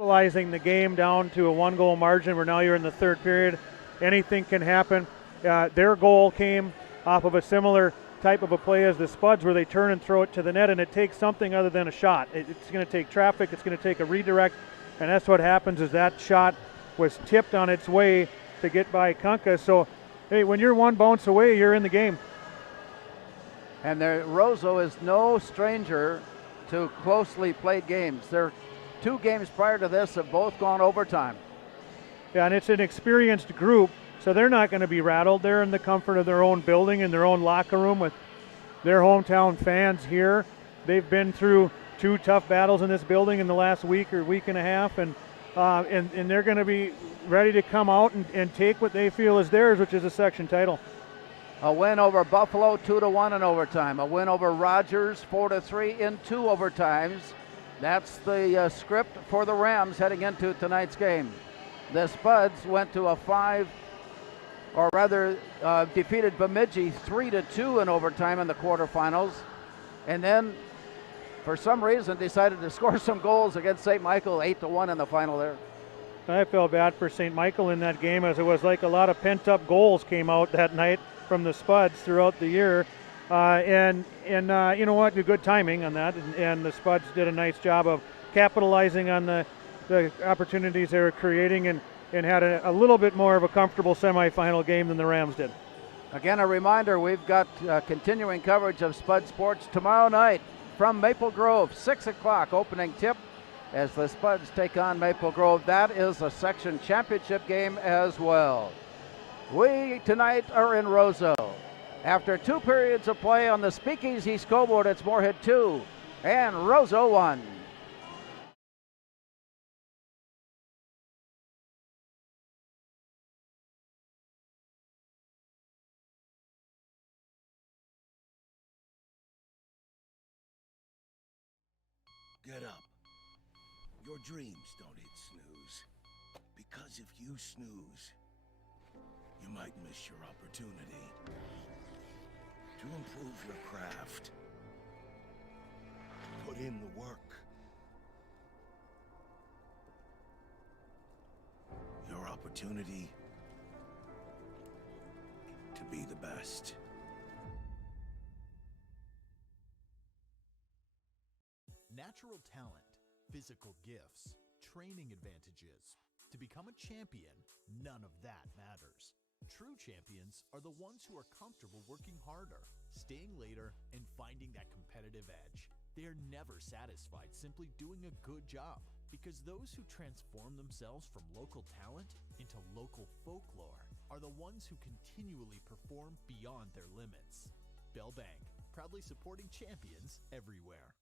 Equalizing the game down to a 1-goal margin where now you're in the third period. Anything can happen. Their goal came off of a similar type of a play as the Spuds where they turn and throw it to the net, and it takes something other than a shot. It's going to take traffic, it's going to take a redirect, and that's what happens is that shot was tipped on its way to get by Kunka. So, hey, when you're one bounce away, you're in the game. And Roseau is no stranger to closely played games. Their 2 games prior to this have both gone overtime. Yeah, and it's an experienced group, so they're not going to be rattled. They're in the comfort of their own building, in their own locker room with their hometown fans here. They've been through 2 tough battles in this building in the last week or week and a half, and they're going to be ready to come out and take what they feel is theirs, which is a section title. A win over Buffalo 2-1 in overtime. A win over Rogers 4-3 in 2 overtimes. That's the script for the Rams heading into tonight's game. The Spuds went to defeated Bemidji 3-2 in overtime in the quarterfinals, and then for some reason decided to score some goals against St. Michael 8-1 in the final there. I felt bad for St. Michael in that game, as it was like a lot of pent-up goals came out that night from the Spuds throughout the year. And you know what, good timing on that, and the Spuds did a nice job of capitalizing on the opportunities they were creating and had a little bit more of a comfortable semifinal game than the Rams did. Again, a reminder, we've got continuing coverage of Spud Sports tomorrow night from Maple Grove, 6 o'clock opening tip as the Spuds take on Maple Grove. That is a section championship game as well. We tonight are in Roseau. After 2 periods of play on the Speakeasy scoreboard, it's Moorhead 2 and Roseau 1. Get up. Your dreams don't hit snooze. Because if you snooze, you might miss your opportunity to improve your craft. Put in the work. Your opportunity to be the best. Natural talent, physical gifts, training advantages. To become a champion, none of that matters. True champions are the ones who are comfortable working harder, staying later, and finding that competitive edge. They are never satisfied simply doing a good job, because those who transform themselves from local talent into local folklore are the ones who continually perform beyond their limits. Bell Bank, proudly supporting champions everywhere.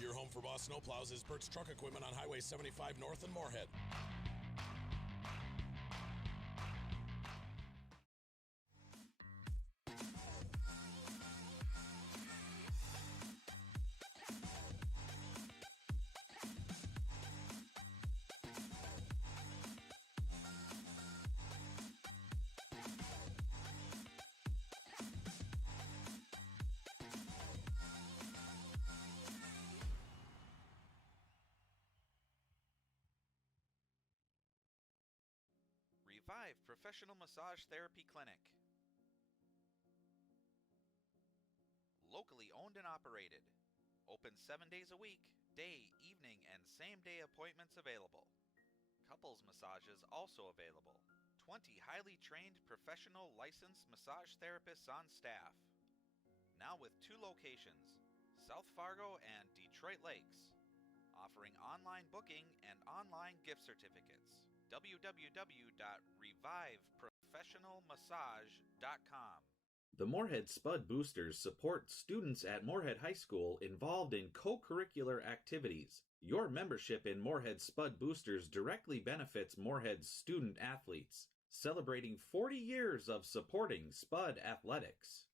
Your home for Boss Snowplows is Burt's Truck Equipment on Highway 75 North in Moorhead. Revive Professional Massage Therapy Clinic. Locally owned and operated. Open 7 days a week, day, evening, and same-day appointments available. Couples massages also available. 20 highly trained professional licensed massage therapists on staff. Now with 2 locations, South Fargo and Detroit Lakes. Offering online booking and online gift certificates. www.reviveprofessionalmassage.com. The Moorhead Spud Boosters support students at Moorhead High School involved in co-curricular activities. Your membership in Moorhead Spud Boosters directly benefits Moorhead's student athletes. celebrating 40 years of supporting Spud Athletics.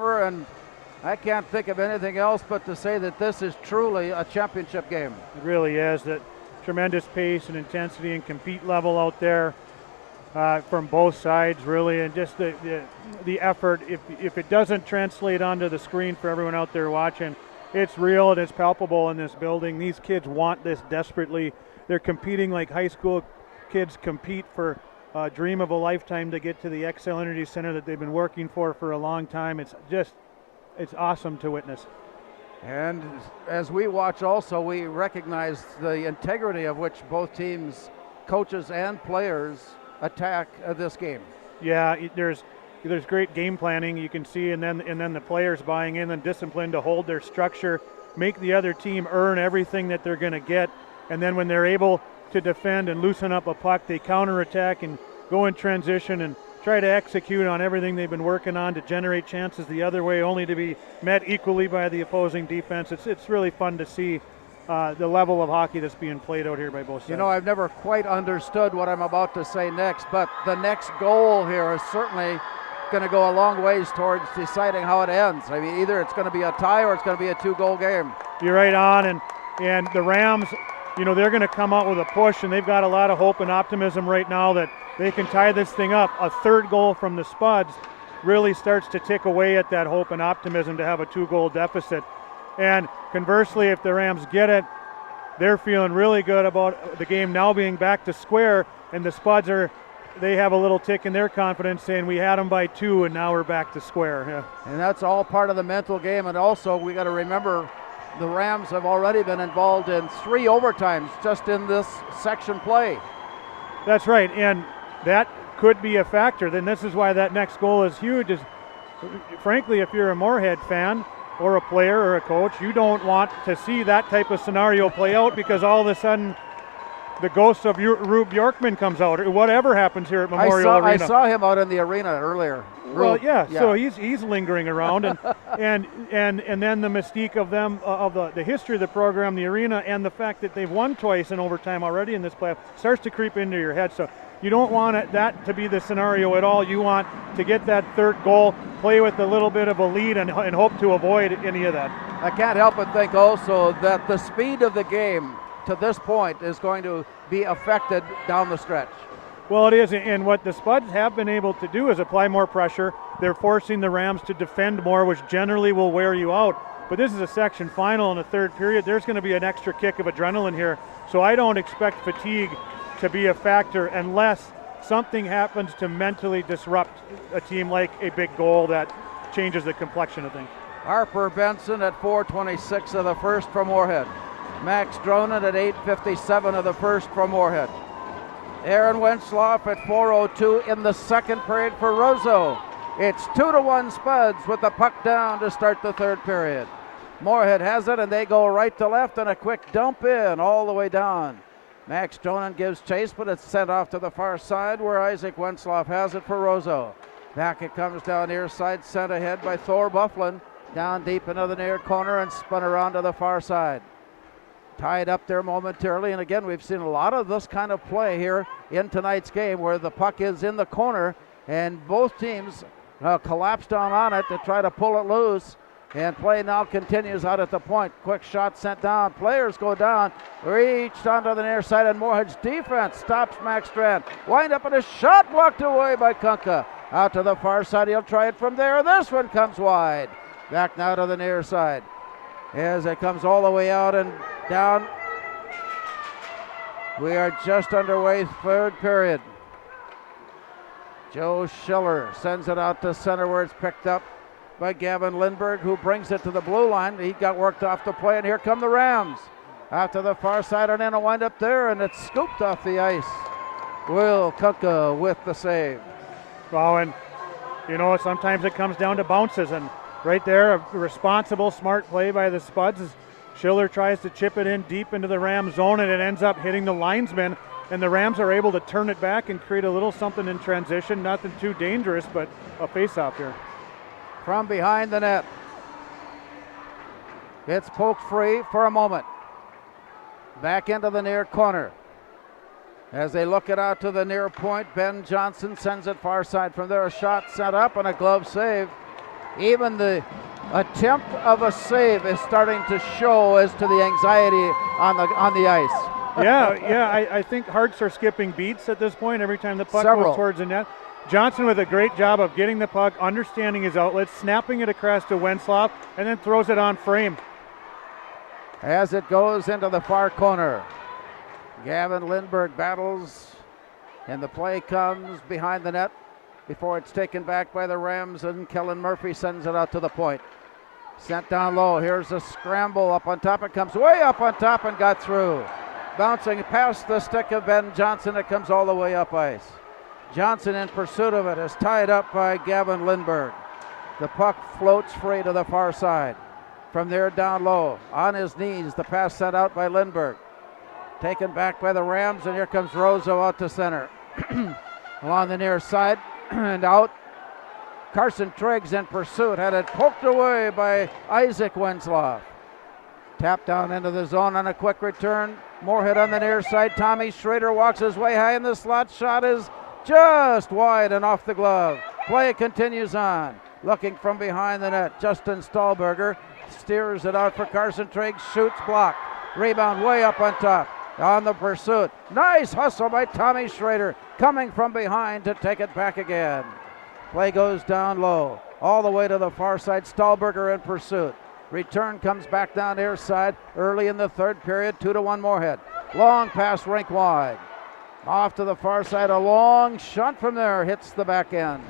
And I can't think of anything else but to say that this is truly a championship game. It really is. That tremendous pace and intensity and compete level out there from both sides, really, and just the effort. If it doesn't translate onto the screen for everyone out there watching, it's real and it's palpable in this building. These kids want this desperately. They're competing like high school kids compete for a dream of a lifetime to get to the Excel Energy Center that they've been working for a long time. It's awesome to witness. And as we watch also, we recognize the integrity of which both teams, coaches and players, attack this game. Yeah, there's great game planning you can see, and then the players buying in and discipline to hold their structure, make the other team earn everything that they're going to get, and then when they're able to defend and loosen up a puck, they counterattack and go in transition and try to execute on everything they've been working on to generate chances the other way, only to be met equally by the opposing defense. It's really fun to see the level of hockey that's being played out here by both sides. You know, I've never quite understood what I'm about to say next, but the next goal here is certainly going to go a long ways towards deciding how it ends. I mean, either it's going to be a tie or it's going to be a 2-goal game. You're right on, and the Rams, you know, they're going to come out with a push, and they've got a lot of hope and optimism right now that they can tie this thing up. A third goal from the Spuds really starts to tick away at that hope and optimism to have a 2-goal deficit. And conversely, if the Rams get it, they're feeling really good about the game now being back to square, and the Spuds they have a little tick in their confidence saying we had them by 2 and now we're back to square. Yeah. And that's all part of the mental game. And also we got to remember the Rams have already been involved in 3 overtimes just in this section play. That's right, and that could be a factor. Then this is why that next goal is huge. Is frankly, if you're a Moorhead fan or a player or a coach, you don't want to see that type of scenario play out, because all of a sudden the ghost of Rube Bjorkman comes out, or whatever happens here at Memorial Arena. I saw him out in the arena earlier. Well, yeah, so he's lingering around, and then the mystique of them, of the history of the program, the arena, and the fact that they've won twice in overtime already in this playoff starts to creep into your head. So you don't want that to be the scenario at all. You want to get that third goal, play with a little bit of a lead, and hope to avoid any of that. I can't help but think also that the speed of the game to this point is going to be affected down the stretch. Well, it is, and what the Spuds have been able to do is apply more pressure. They're forcing the Rams to defend more, which generally will wear you out. But this is a section final in the third period. There's going to be an extra kick of adrenaline here. So I don't expect fatigue to be a factor unless something happens to mentally disrupt a team, like a big goal that changes the complexion of things. Harper Benson at 4:26 of the first from Moorhead. Max Dronen at 8:57 of the first from Moorhead. Aaron Wentzloff at 4:02 in the second period for Roseau. It's 2-1 Spuds with the puck down to start the third period. Moorhead has it, and they go right to left, and a quick dump in all the way down. Max Dronen gives chase, but it's sent off to the far side where Isaac Wentzloff has it for Roseau. Back it comes down near side, sent ahead by Thor Bufflin. Down deep into the near corner and spun around to the far side. Tied up there momentarily, and again we've seen a lot of this kind of play here in tonight's game where the puck is in the corner and both teams collapse down on it to try to pull it loose, and play now continues out at the point. Quick shot sent down, players go down, reached onto the near side, and Moorhead's defense stops Max Strand. Wind up and a shot blocked away by Kunka. Out to the far side, he'll try it from there, and this one comes wide. Back now to the near side as it comes all the way out and down. We are just underway, third period. Joe Schiller sends it out to center where it's picked up by Gavin Lindberg, who brings it to the blue line. He got worked off the play, and here come the Rams. Out to the far side and in a wind up there, and it's scooped off the ice. Will Kunka with the save. Well, and you know, sometimes it comes down to bounces, and right there, a responsible, smart play by the Spuds. Schiller tries to chip it in deep into the Rams zone, and it ends up hitting the linesman, and the Rams are able to turn it back and create a little something in transition. Nothing too dangerous, but a face-off here. From behind the net. It's poked free for a moment. Back into the near corner. As they look it out to the near point, Ben Johnson sends it far side from there. A shot set up and a glove save Even the attempt of a save is starting to show as to the anxiety on the ice. I think hearts are skipping beats at this point every time the puck Several. goes towards the net. Johnson with a great job of getting the puck, understanding his outlets, snapping it across to Wentzlaff, and then throws it on frame. As it goes into the far corner, Gavin Lindberg battles, and the play comes behind the net before it's taken back by the Rams, and Kellen Murphy sends it out to the point. Sent down low. Here's a scramble up on top. It comes way up on top and got through. Bouncing past the stick of Ben Johnson, it comes all the way up ice. Johnson in pursuit of it is tied up by Gavin Lindberg. The puck floats free to the far side. From there down low, on his knees, the pass sent out by Lindberg. Taken back by the Rams, and here comes Roseau out to center. Along the near side and out. Carson Triggs in pursuit, had it poked away by Isaac Wentzlaff. Tapped down into the zone on a quick return. Moorhead on the near side. Tommy Schrader walks his way high in the slot. Shot is just wide and off the glove. Play continues on. Looking from behind the net. Justin Stahlberger steers it out for Carson Triggs. Shoots, blocked. Rebound way up on top. On the pursuit. Nice hustle by Tommy Schrader. Coming from behind to take it back again. Play goes down low. All the way to the far side. Stahlberger in pursuit. Return comes back down near side early in the third period. 2-1 Moorhead. Long pass rink wide. Off to the far side, a long shot from there, hits the back end.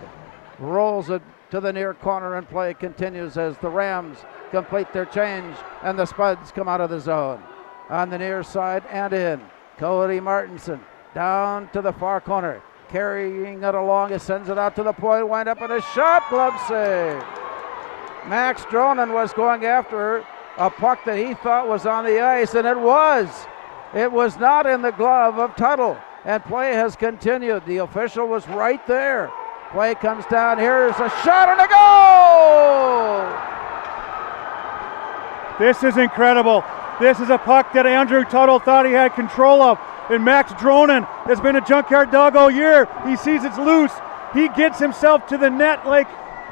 Rolls it to the near corner, and play continues as the Rams complete their change and the Spuds come out of the zone. On the near side and in, Cody Martinson down to the far corner, carrying it along, it sends it out to the point, wind up in a shot, glove save. Max Dronen was going after a puck that he thought was on the ice, and it was. It was not in the glove of Tuttle. And play has continued. The official was right there. Play comes down. Here's a shot and a goal! This is incredible. This is a puck that Andrew Tuttle thought he had control of. And Max Dronen has been a junkyard dog all year. He sees it's loose. He gets himself to the net like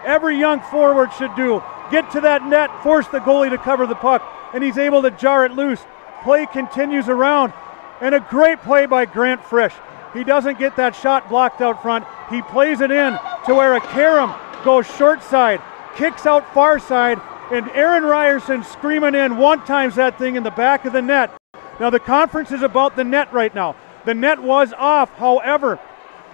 every young forward should do. Get to that net, force the goalie to cover the puck, and he's able to jar it loose. Play continues around. And a great play by Grant Frisch. He doesn't get that shot blocked out front. He plays it in to where a Karam goes short side, kicks out far side, and Aaron Ryerson screaming in one-times that thing in the back of the net. Now the conference is about the net right now. The net was off, however,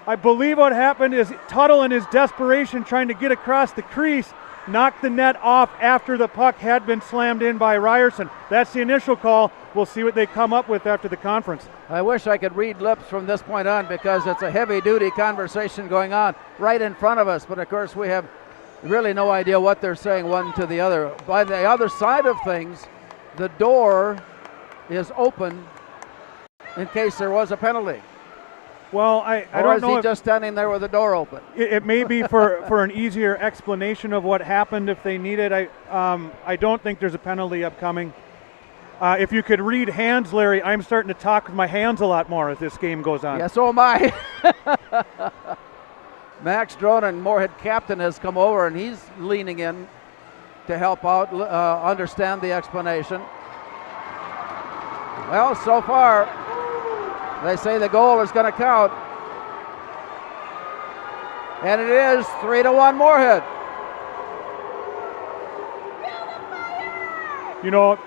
I believe what happened is Tuttle in his desperation trying to get across the crease knocked the net off after the puck had been slammed in by Ryerson. That's the initial call. We'll see what they come up with after the conference. I wish I could read lips from this point on, because it's a heavy-duty conversation going on right in front of us. But, of course, we have really no idea what they're saying one to the other. By the other side of things, the door is open in case there was a penalty. Well, I don't know. Or is he just standing there with the door open? It may be for an easier explanation of what happened if they need it. I don't think there's a penalty upcoming. If you could read hands, Larry, I'm starting to talk with my hands a lot more as this game goes on. Yeah, so am I. Max Dronen, Moorhead captain, has come over, and he's leaning in to help out, understand the explanation. Well, so far, they say the goal is going to count. And it is 3-1 Moorhead. You know,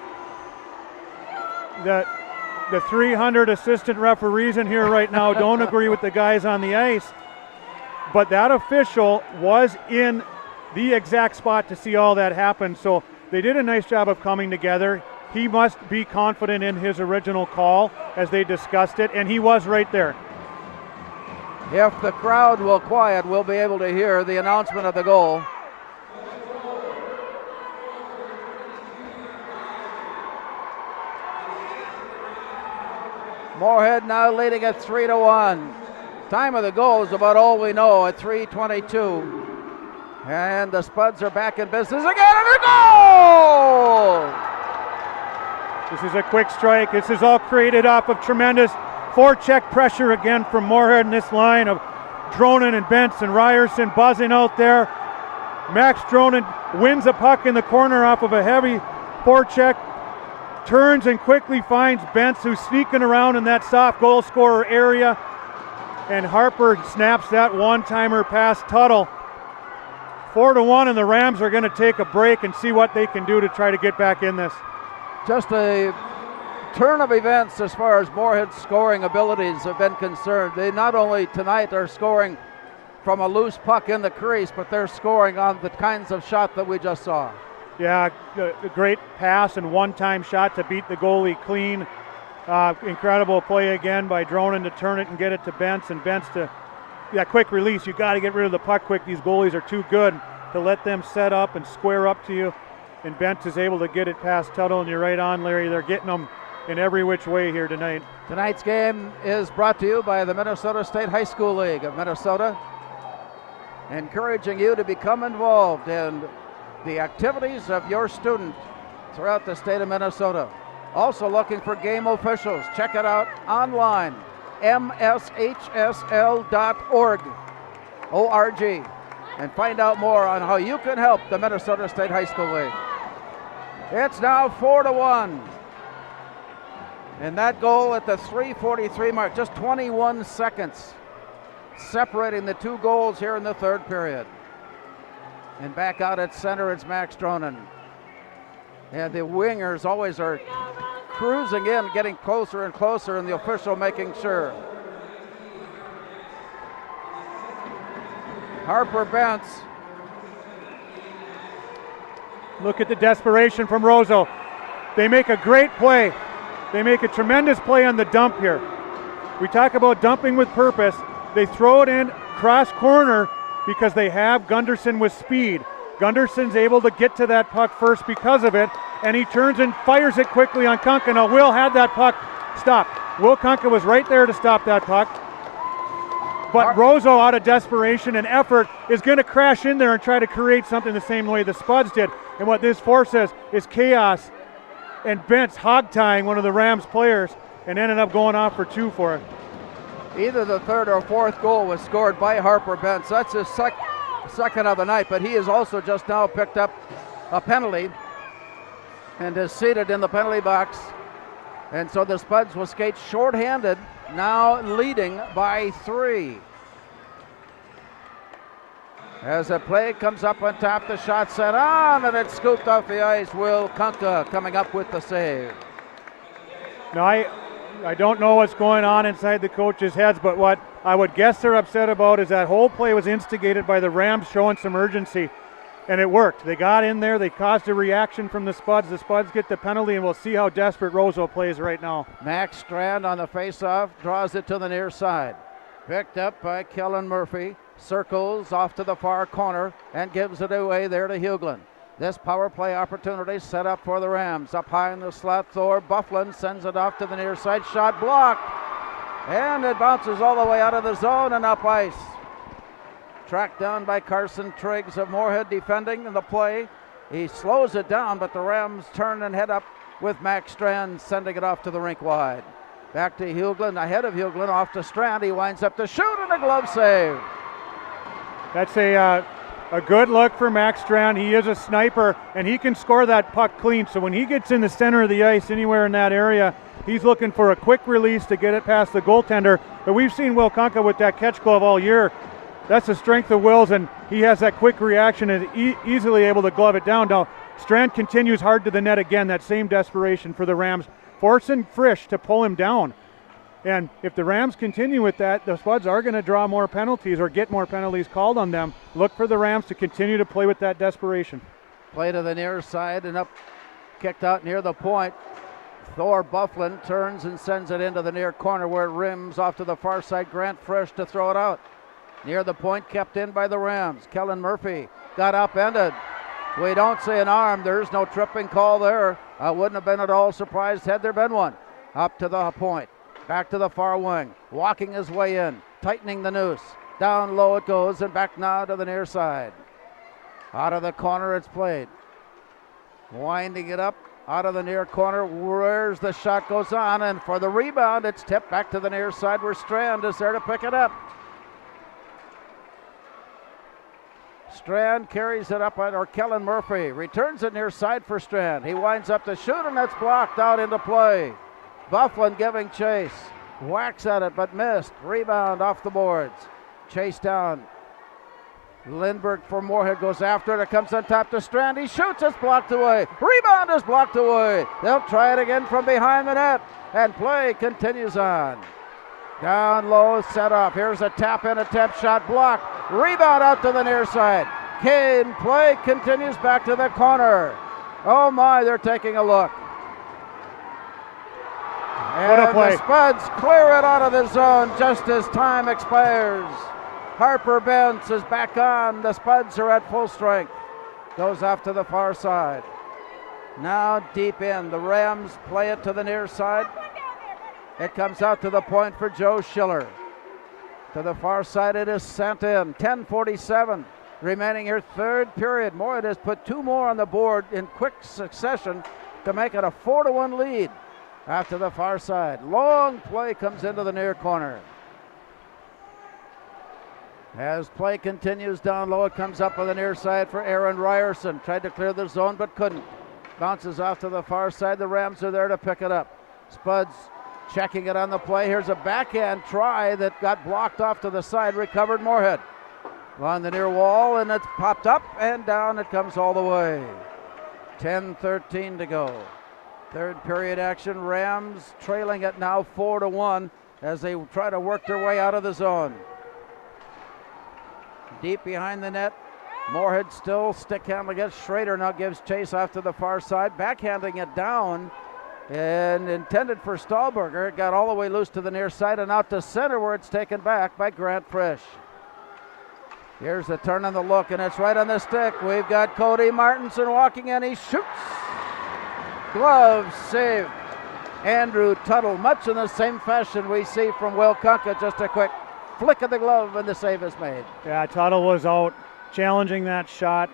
the 300 assistant referees in here right now don't agree with the guys on the ice, but that official was in the exact spot to see all that happen, so they did a nice job of coming together. He must be confident in his original call as they discussed it, and he was right there. If the crowd will quiet, we'll be able to hear the announcement of the goal. Moorhead now leading at 3-1. Time of the goal is about all we know at 3:22. And the Spuds are back in business again, and a goal! This is a quick strike. This is all created off of tremendous forecheck pressure again from Moorhead in this line of Dronen and Bentz and Ryerson buzzing out there. Max Dronen wins a puck in the corner off of a heavy forecheck, turns and quickly finds Bentz, who's sneaking around in that soft goal scorer area, and Harper snaps that one-timer past Tuttle. 4-1, and the Rams are going to take a break and see what they can do to try to get back in this. Just a turn of events as far as Moorhead's scoring abilities have been concerned. They not only tonight are scoring from a loose puck in the crease, but they're scoring on the kinds of shot that we just saw. Yeah, a great pass and one-time shot to beat the goalie clean. Incredible play again by Dronen to turn it and get it to Bentz, and Bentz to quick release. You got to get rid of the puck quick. These goalies are too good to let them set up and square up to you. And Bentz is able to get it past Tuttle, and you're right on, Larry. They're getting them in every which way here tonight. Tonight's game is brought to you by the Minnesota State High School League of Minnesota, encouraging you to become involved in the activities of your student throughout the state of Minnesota. Also looking for game officials. Check it out online, mshsl.org, O-R-G, and find out more on how you can help the Minnesota State High School League. It's now 4-1. And that goal at the 3:43 mark, just 21 seconds separating the two goals here in the third period. And back out at center, it's Max Dronen. And the wingers always are cruising in, getting closer and closer, and the official making sure. Harper Bentz. Look at the desperation from Roseau. They make a great play. They make a tremendous play on the dump here. We talk about dumping with purpose. They throw it in cross corner because they have Gunderson with speed. Gunderson's able to get to that puck first because of it, and he turns and fires it quickly on Kunka. Now Will had that puck stopped. Will Kunka was right there to stop that puck. But Roseau, out of desperation and effort, is going to crash in there and try to create something the same way the Spuds did. And what this forces is chaos, and Bentz hog-tying one of the Rams players and ended up going off for two for it. Either the third or fourth goal was scored by Harper Bentz. That's his second of the night, but he has also just now picked up a penalty and is seated in the penalty box. And so the Spuds will skate shorthanded, now leading by 3. As the play comes up on top, the shot sent on, and it's scooped off the ice. Will Kunka coming up with the save. Now, I don't know what's going on inside the coaches' heads, but what I would guess they're upset about is that whole play was instigated by the Rams showing some urgency, and it worked. They got in there, they caused a reaction from the Spuds. The Spuds get the penalty, and we'll see how desperate Roseau plays right now. Max Strand on the faceoff, draws it to the near side. Picked up by Kellen Murphy, circles off to the far corner, and gives it away there to Hughlin. This power play opportunity set up for the Rams. Up high in the slot, Thor Bufflin sends it off to the near side. Shot blocked. And it bounces all the way out of the zone and up ice. Tracked down by Carson Triggs of Moorhead defending the play. He slows it down, but the Rams turn and head up with Max Strand sending it off to the rink wide. Back to Hughlin, ahead of Hughlin, off to Strand. He winds up to shoot, and a glove save. That's a good look for Max Strand. He is a sniper, and he can score that puck clean. So when he gets in the center of the ice, anywhere in that area, he's looking for a quick release to get it past the goaltender. But we've seen Will Kunka with that catch glove all year. That's the strength of Will's, and he has that quick reaction and easily able to glove it down. Now, Strand continues hard to the net again, that same desperation for the Rams, forcing Frisch to pull him down. And if the Rams continue with that, the Spuds are going to draw more penalties or get more penalties called on them. Look for the Rams to continue to play with that desperation. Play to the near side and up, kicked out near the point. Thor Bufflin turns and sends it into the near corner where it rims off to the far side. Grant Frisch to throw it out. Near the point, kept in by the Rams. Kellen Murphy got upended. We don't see an arm. There's no tripping call there. I wouldn't have been at all surprised had there been one. Up to the point. Back to the far wing. Walking his way in. Tightening the noose. Down low it goes and back now to the near side. Out of the corner it's played. Winding it up. Out of the near corner. Where's the shot goes on, and for the rebound it's tipped back to the near side where Strand is there to pick it up. Strand carries it up, or Kellen Murphy returns it near side for Strand. He winds up to shoot, and that's blocked out into play. Bufflin giving chase. Whacks at it, but missed. Rebound off the boards. Chase down. Lindbergh for Moorhead goes after it. It comes on top to Strand. He shoots. It's blocked away. Rebound is blocked away. They'll try it again from behind the net. And play continues on. Down low, set up. Here's a tap-in attempt, shot blocked. Rebound out to the near side. Kane play continues back to the corner. Oh my, they're taking a look. What a play. The Spuds clear it out of the zone just as time expires. Harper Bentz is back on. The Spuds are at full strength. Goes off to the far side. Now deep in. The Rams play it to the near side. It comes out to the point for Joe Schiller. To the far side it is sent in. 10:47 remaining here, third period. Moorhead has put 2 more on the board in quick succession to make it a 4-1 lead. After the far side. Long play comes into the near corner. As play continues down low, it comes up on the near side for Aaron Ryerson. Tried to clear the zone but couldn't. Bounces off to the far side. The Rams are there to pick it up. Spuds checking it on the play. Here's a backhand try that got blocked off to the side. Recovered Moorhead. Along the near wall, and it's popped up and down. It comes all the way. 10:13 to go. Third period action. Rams trailing it now 4-1 as they try to work their way out of the zone. Deep behind the net. Moorhead still stick handling it. Schrader now gives chase off to the far side. Backhanding it down and intended for Stahlberger. It got all the way loose to the near side and out to center where it's taken back by Grant Frisch. Here's the turn on the look, and it's right on the stick. We've got Cody Martinson walking in. He shoots. Glove save. Andrew Tuttle, much in the same fashion we see from Will Kunka. Just a quick flick of the glove and the save is made. Yeah, Tuttle was out challenging that shot.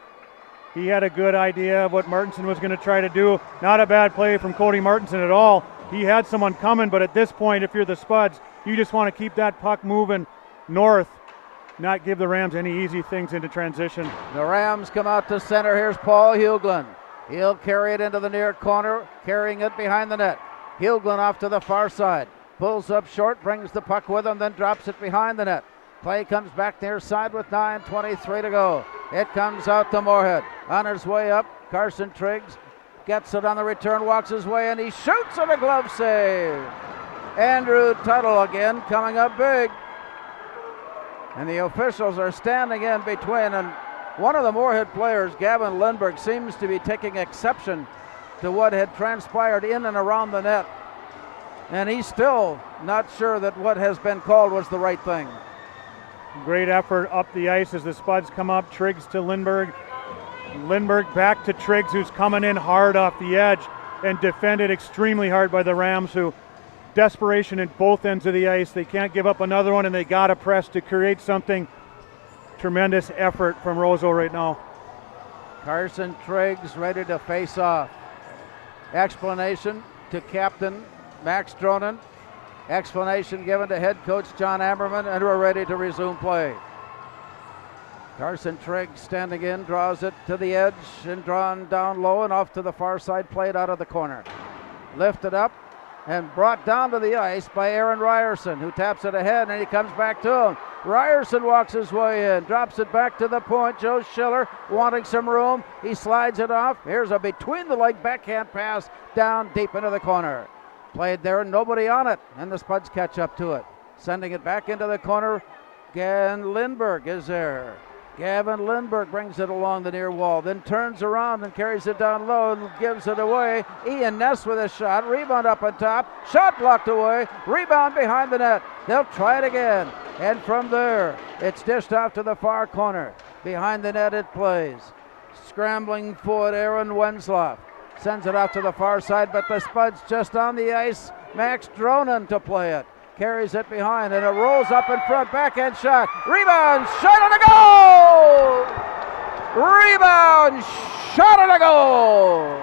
He had a good idea of what Martinson was going to try to do. Not a bad play from Cody Martinson at all. He had someone coming, but at this point, if you're the Spuds, you just want to keep that puck moving north, not give the Rams any easy things into transition. The Rams come out to center. Here's Paul Hughlin. He'll carry it into the near corner, carrying it behind the net. Hughlin off to the far side. Pulls up short, brings the puck with him, then drops it behind the net. Play comes back near side with 9:23 to go. It comes out to Moorhead. On his way up, Carson Triggs gets it on the return, walks his way, and he shoots on a glove save. Andrew Tuttle again coming up big. And the officials are standing in between, and one of the Moorhead players, Gavin Lindbergh, seems to be taking exception to what had transpired in and around the net. And he's still not sure that what has been called was the right thing. Great effort up the ice as the Spuds come up. Triggs to Lindbergh. Lindbergh back to Triggs, who's coming in hard off the edge and defended extremely hard by the Rams, who desperation at both ends of the ice. They can't give up another one, and they got to press to create something. Tremendous effort from Roseau right now. Carson Triggs ready to face off. Explanation to captain Max Dronen. Explanation given to head coach John Ammerman, and we're ready to resume play. Carson Triggs standing in, draws it to the edge and drawn down low and off to the far side, played out of the corner. Lifted up and brought down to the ice by Aaron Ryerson, who taps it ahead, and he comes back to him. Ryerson walks his way in, drops it back to the point. Joe Schiller wanting some room. He slides it off. Here's a between-the-leg backhand pass down deep into the corner. Played there, nobody on it, and the Spuds catch up to it. Sending it back into the corner. Gavin Lindbergh is there. Gavin Lindbergh brings it along the near wall, then turns around and carries it down low and gives it away. Ian Ness with a shot. Rebound up on top. Shot blocked away. Rebound behind the net. They'll try it again. And from there, it's dished off to the far corner. Behind the net it plays. Scrambling forward, Aaron Wensloff. Sends it off to the far side, but the Spuds just on the ice. Max Dronen to play it. Carries it behind, and it rolls up in front. Backhand shot. Rebound. Shot on a goal! Rebound. Shot on a goal!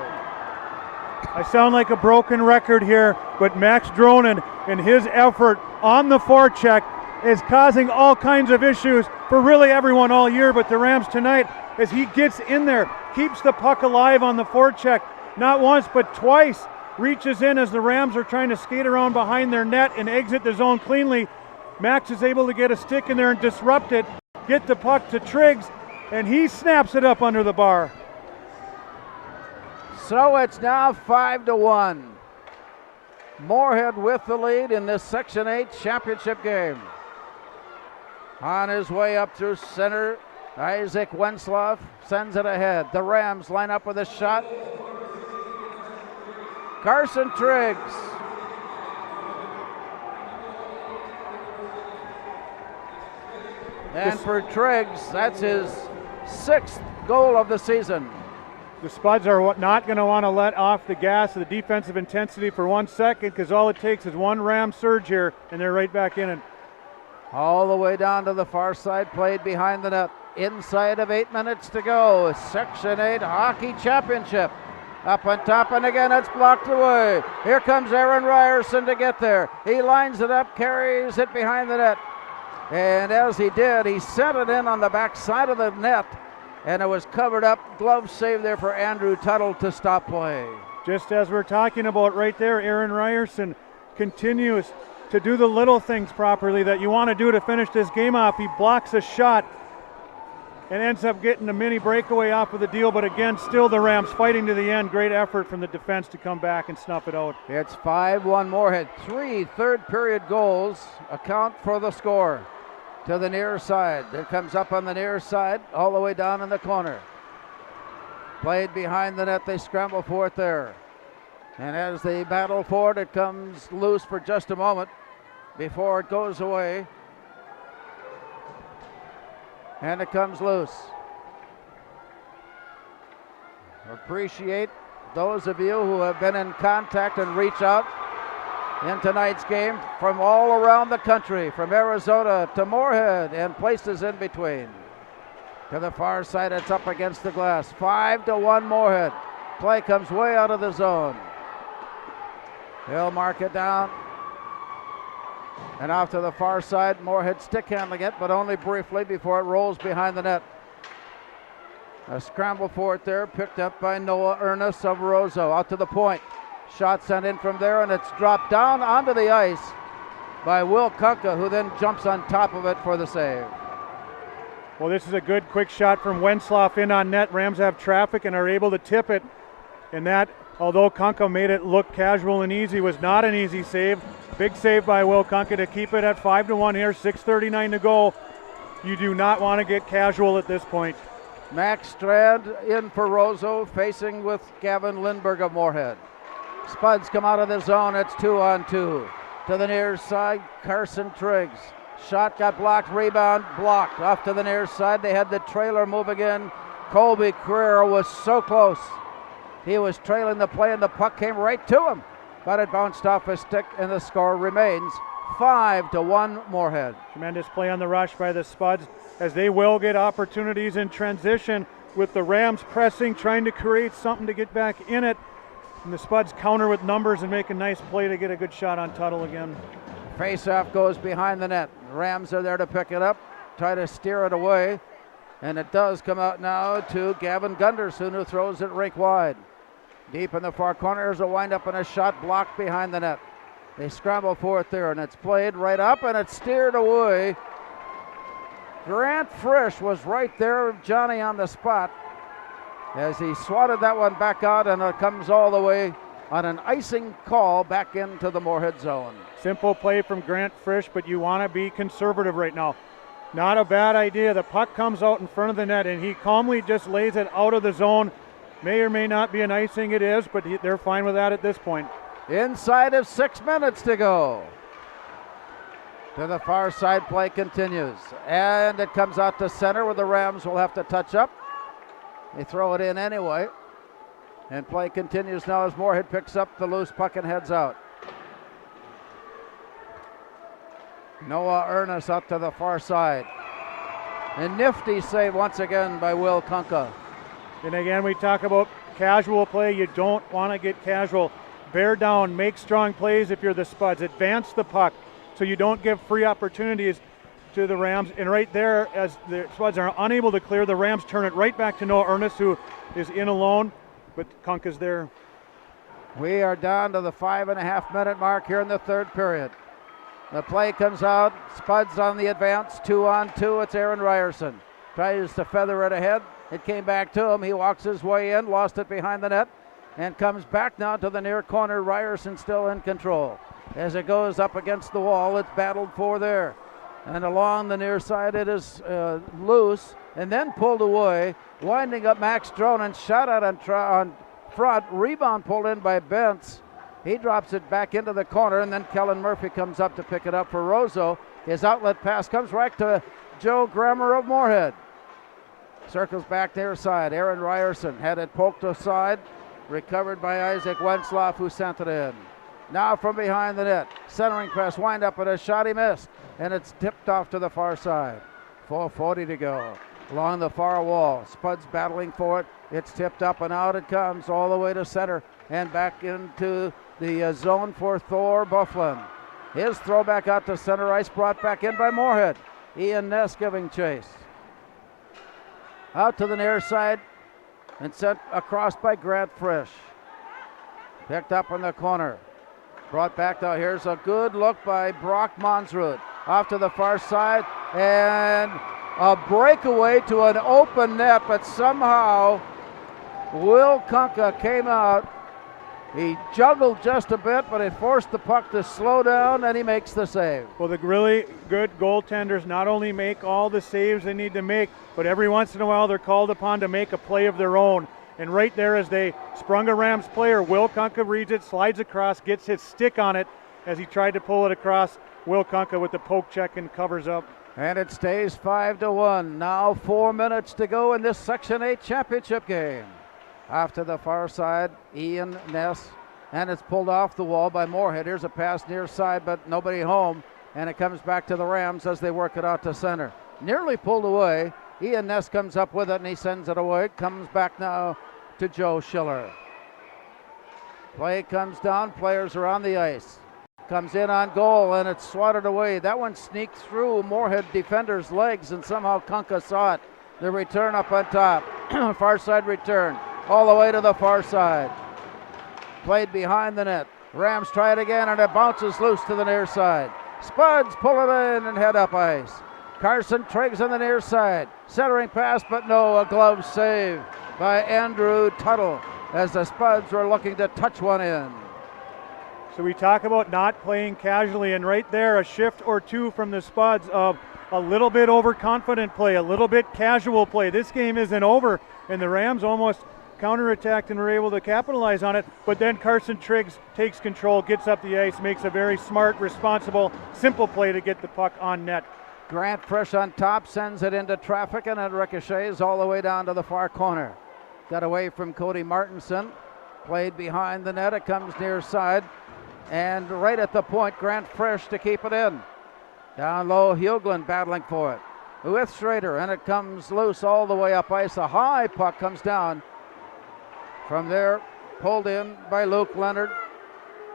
I sound like a broken record here, but Max Dronen and his effort on the forecheck is causing all kinds of issues for really everyone all year, but the Rams tonight, as he gets in there, keeps the puck alive on the forecheck, not once but twice, reaches in as the Rams are trying to skate around behind their net and exit the zone cleanly. Max is able to get a stick in there and disrupt it, get the puck to Triggs, and he snaps it up under the bar. So it's now 5-1. Moorhead with the lead in this Section 8 championship game. On his way up through center, Isaac Wensloff sends it ahead. The Rams line up with a shot. Carson Triggs. And for Triggs, that's his 6th goal of the season. The Spuds are not going to want to let off the gas of the defensive intensity for 1 second, because all it takes is one Ram surge here, and they're right back in it. All the way down to the far side, played behind the net. Inside of 8 minutes to go. Section 8 Hockey Championship. Up on top, and again it's blocked away. Here comes Aaron Ryerson to get there. He lines it up, carries it behind the net. And as he did, he sent it in on the back side of the net, and it was covered up. Glove save there for Andrew Tuttle to stop play. Just as we're talking about right there, Aaron Ryerson continues to do the little things properly that you want to do to finish this game off. He blocks a shot and ends up getting a mini breakaway off of the deal, but again, still the Rams fighting to the end. Great effort from the defense to come back and snuff it out. It's 5-1 Moorhead. 3 third period goals account for the score. To the near side. It comes up on the near side, all the way down in the corner. Played behind the net, they scramble for it there. And as they battle for it, it comes loose for just a moment before it goes away. And it comes loose. Appreciate those of you who have been in contact and reach out in tonight's game from all around the country, from Arizona to Moorhead and places in between. To the far side, it's up against the glass. 5-1 Moorhead. Play comes way out of the zone. He'll mark it down. And off to the far side, Moorhead stick handling it, but only briefly before it rolls behind the net. A scramble for it there, picked up by Noah Ernest of Roseau. Out to the point. Shot sent in from there, and it's dropped down onto the ice by Will Kunka, who then jumps on top of it for the save. Well, this is a good quick shot from Wensloff in on net. Rams have traffic and are able to tip it. And that, although Kunka made it look casual and easy, was not an easy save. Big save by Will Kunka to keep it at 5-1 here, 6:39 to go. You do not want to get casual at this point. Max Strand in for Roseau, facing with Gavin Lindbergh of Moorhead. Spuds come out of the zone. It's 2-on-2. To the near side, Carson Triggs. Shot got blocked, rebound blocked. Off to the near side, they had the trailer moving in. Colby Carrera was so close. He was trailing the play, and the puck came right to him. But it bounced off his stick, and the score remains 5-1 Moorhead. Tremendous play on the rush by the Spuds, as they will get opportunities in transition with the Rams pressing, trying to create something to get back in it. And the Spuds counter with numbers and make a nice play to get a good shot on Tuttle again. Face-off goes behind the net. The Rams are there to pick it up, try to steer it away. And it does come out now to Gavin Gunderson, who throws it rink wide. Deep in the far corner, there's a wind-up and a shot blocked behind the net. They scramble for it there, and it's played right up, and it's steered away. Grant Frisch was right there, Johnny on the spot, as he swatted that one back out, and it comes all the way on an icing call back into the Moorhead zone. Simple play from Grant Frisch, but you want to be conservative right now. Not a bad idea. The puck comes out in front of the net, and he calmly just lays it out of the zone. May or may not be an icing, it is, but they're fine with that at this point. Inside of 6 minutes to go. To the far side, play continues. And it comes out to center, where the Rams will have to touch up. They throw it in anyway. And play continues now as Moorhead picks up the loose puck and heads out. Noah Ernest up to the far side. A nifty save once again by Will Kunka. And again, we talk about casual play. You don't want to get casual. Bear down, make strong plays if you're the Spuds. Advance the puck so you don't give free opportunities to the Rams, and right there, as the Spuds are unable to clear, the Rams turn it right back to Noah Ernest, who is in alone, but Kunka's there. We are down to the 5.5-minute mark here in the third period. The play comes out, Spuds on the advance, 2-on-2, it's Aaron Ryerson. Tries to feather it ahead, it came back to him, he walks his way in, lost it behind the net, and comes back now to the near corner. Ryerson still in control. As it goes up against the wall, it's battled for there. And along the near side it is loose and then pulled away, winding up Max Dronen, shot out on front, rebound pulled in by Bentz. He drops it back into the corner, and then Kellen Murphy comes up to pick it up for Roseau. His outlet pass comes right to Joe Grammer of Moorhead. Circles back near side. Aaron Ryerson had it poked aside, recovered by Isaac Wentzloff, who sent it in. Now from behind the net, centering press, wind up with a shot, he missed, and it's tipped off to the far side. 4:40 to go. Along the far wall, Spuds battling for it. It's tipped up and out it comes all the way to center and back into the zone for Thor Bufflin. His throwback out to center ice, brought back in by Moorhead. Ian Ness giving chase. Out to the near side and sent across by Grant Frisch. Picked up in the corner. Brought back now. Here's a good look by Brock Monsrud. Off to the far side and a breakaway to an open net, but somehow Will Kunka came out. He juggled just a bit, but it forced the puck to slow down, and he makes the save. Well, the really good goaltenders not only make all the saves they need to make, but every once in a while they're called upon to make a play of their own. And right there, as they sprung a Rams player, Will Kunka reads it, slides across, gets his stick on it as he tried to pull it across. Will Kunka with the poke check and covers up. And it stays 5-1. Now 4 minutes to go in this Section 8 championship game. Off to the far side, Ian Ness, and it's pulled off the wall by Moorhead. Here's a pass near side, but nobody home, and it comes back to the Rams as they work it out to center. Nearly pulled away. Ian Ness comes up with it, and he sends it away. Comes back now to Joe Schiller. Play comes down, players are on the ice. Comes in on goal, and it's swatted away. That one sneaked through Moorhead defender's legs, and somehow Kunka saw it. The return up on top. Far side return. All the way to the far side. Played behind the net. Rams try it again, and it bounces loose to the near side. Spuds pull it in and head up ice. Carson Triggs on the near side. Centering pass, but no, a glove save by Andrew Tuttle as the Spuds were looking to touch one in. So we talk about not playing casually, and right there, a shift or two from the Spuds of a little bit overconfident play, a little bit casual play. This game isn't over, and the Rams almost counterattacked and were able to capitalize on it, but then Carson Triggs takes control, gets up the ice, makes a very smart, responsible, simple play to get the puck on net. Grant Frisch on top, sends it into traffic, and it ricochets all the way down to the far corner. Got away from Cody Martinson, played behind the net, it comes near side, and right at the point, Grant Frisch to keep it in. Down low, Hughlin battling for it with Schrader, and it comes loose all the way up ice. A high puck comes down. From there, pulled in by Luke Leonard.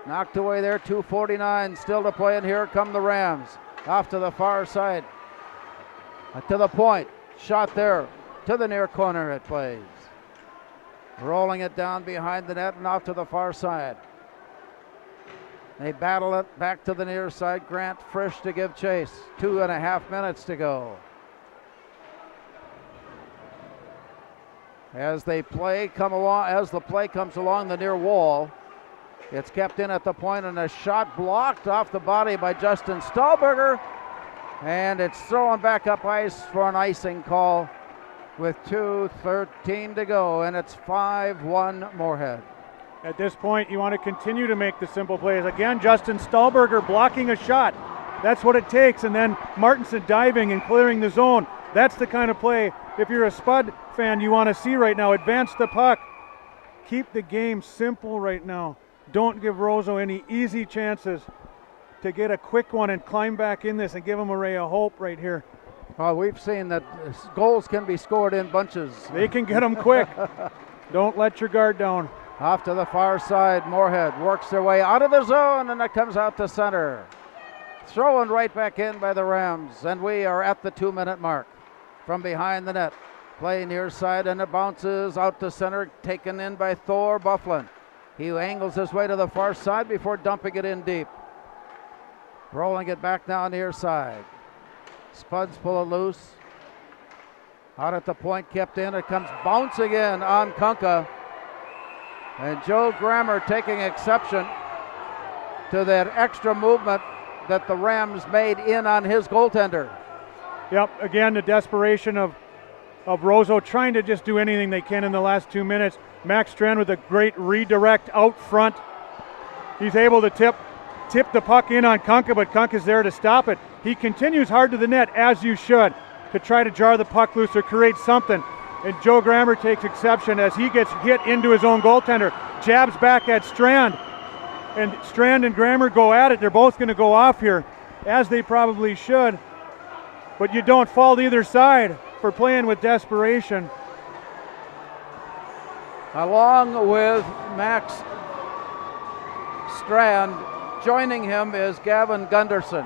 Knocked away there, 2:49 still to play, and here come the Rams. Off to the far side. To the point, shot there, to the near corner it plays. Rolling it down behind the net and off to the far side. They battle it back to the near side. Grant Frisch to give chase. 2.5 minutes to go. As the play comes along the near wall, it's kept in at the point, and a shot blocked off the body by Justin Stahlberger, and it's thrown back up ice for an icing call with 2:13 to go, and it's 5-1 Moorhead. At this point, you want to continue to make the simple plays. Again, Justin Stahlberger blocking a shot. That's what it takes, and then Martinson diving and clearing the zone. That's the kind of play, if you're a Spud fan, you want to see right now. Advance the puck. Keep the game simple right now. Don't give Roseau any easy chances to get a quick one and climb back in this and give them a ray of hope right here. Well, we've seen that goals can be scored in bunches. They can get them quick. Don't let your guard down. Off to the far side, Moorhead works their way out of the zone, and it comes out to center. Thrown right back in by the Rams, and we are at the 2-minute mark. From behind the net, play near side, and it bounces out to center, taken in by Thor Bufflin. He angles his way to the far side before dumping it in deep. Rolling it back now near side. Spuds pull it loose. Out at the point, kept in. It comes bouncing in on Kunka. And Joe Grammer taking exception to that extra movement that the Rams made in on his goaltender. Yep, again, the desperation of Roseau trying to just do anything they can in the last 2 minutes. Max Strand with a great redirect out front. He's able to tip the puck in on Kunka, but Kunka's there to stop it. He continues hard to the net, as you should, to try to jar the puck loose or create something. And Joe Grammer takes exception as he gets hit into his own goaltender. Jabs back at Strand. And Strand and Grammer go at it. They're both going to go off here, as they probably should. But you don't fault either side for playing with desperation. Along with Max Strand, joining him is Gavin Gunderson.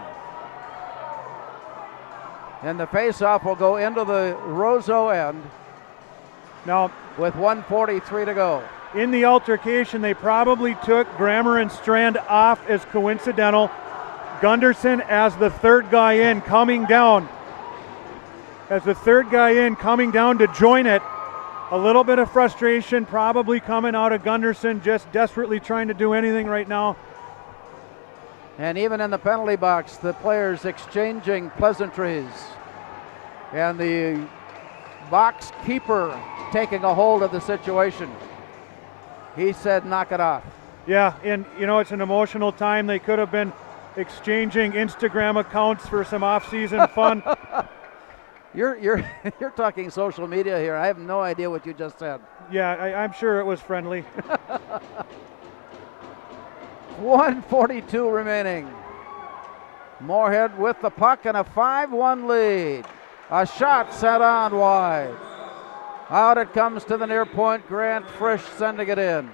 And the face-off will go into the Roseau end. Now, with 1:43 to go. In the altercation, they probably took Grammer and Strand off as coincidental. Gunderson as the third guy in, coming down. As the third guy in, coming down to join it. A little bit of frustration probably coming out of Gunderson, just desperately trying to do anything right now. And even in the penalty box, the players exchanging pleasantries. And the box keeper taking a hold of the situation. He said, knock it off. Yeah, and you know, it's an emotional time. They could have been exchanging Instagram accounts for some off-season fun. You're talking social media here. I have no idea what you just said. Yeah, I'm sure it was friendly. 1:42 remaining. Moorhead with the puck and a 5-1 lead. A shot set on wide. Out it comes to the near point. Grant Frisch sending it in.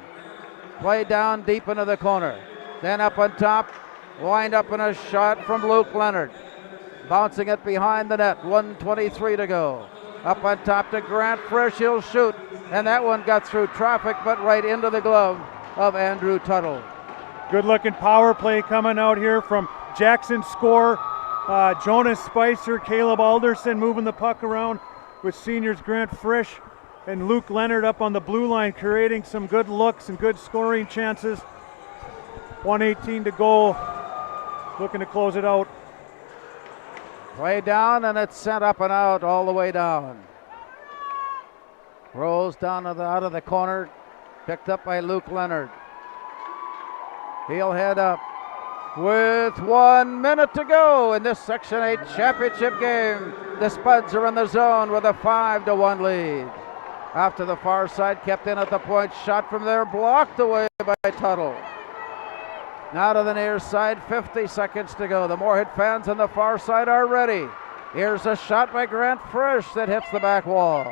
Play down deep into the corner. Then up on top. Wind up in a shot from Luke Leonard. Bouncing it behind the net. 1:23 to go. Up on top to Grant Frisch. He'll shoot. And that one got through traffic, but right into the glove of Andrew Tuttle. Good looking power play coming out here from Jackson Score. Jonas Spicer, Caleb Alderson moving the puck around with seniors Grant Frisch and Luke Leonard up on the blue line, creating some good looks and good scoring chances. 1:18 to go, looking to close it out. Play down, and it's sent up and out all the way down. Rolls down out of the corner, picked up by Luke Leonard. He'll head up with 1 minute to go in this Section 8 championship game. The Spuds are in the zone with a 5-1 lead. After the far side, kept in at the point, shot from there, blocked away by Tuttle. Now to the near side, 50 seconds to go. The Moorhead fans on the far side are ready. Here's a shot by Grant Frisch that hits the back wall.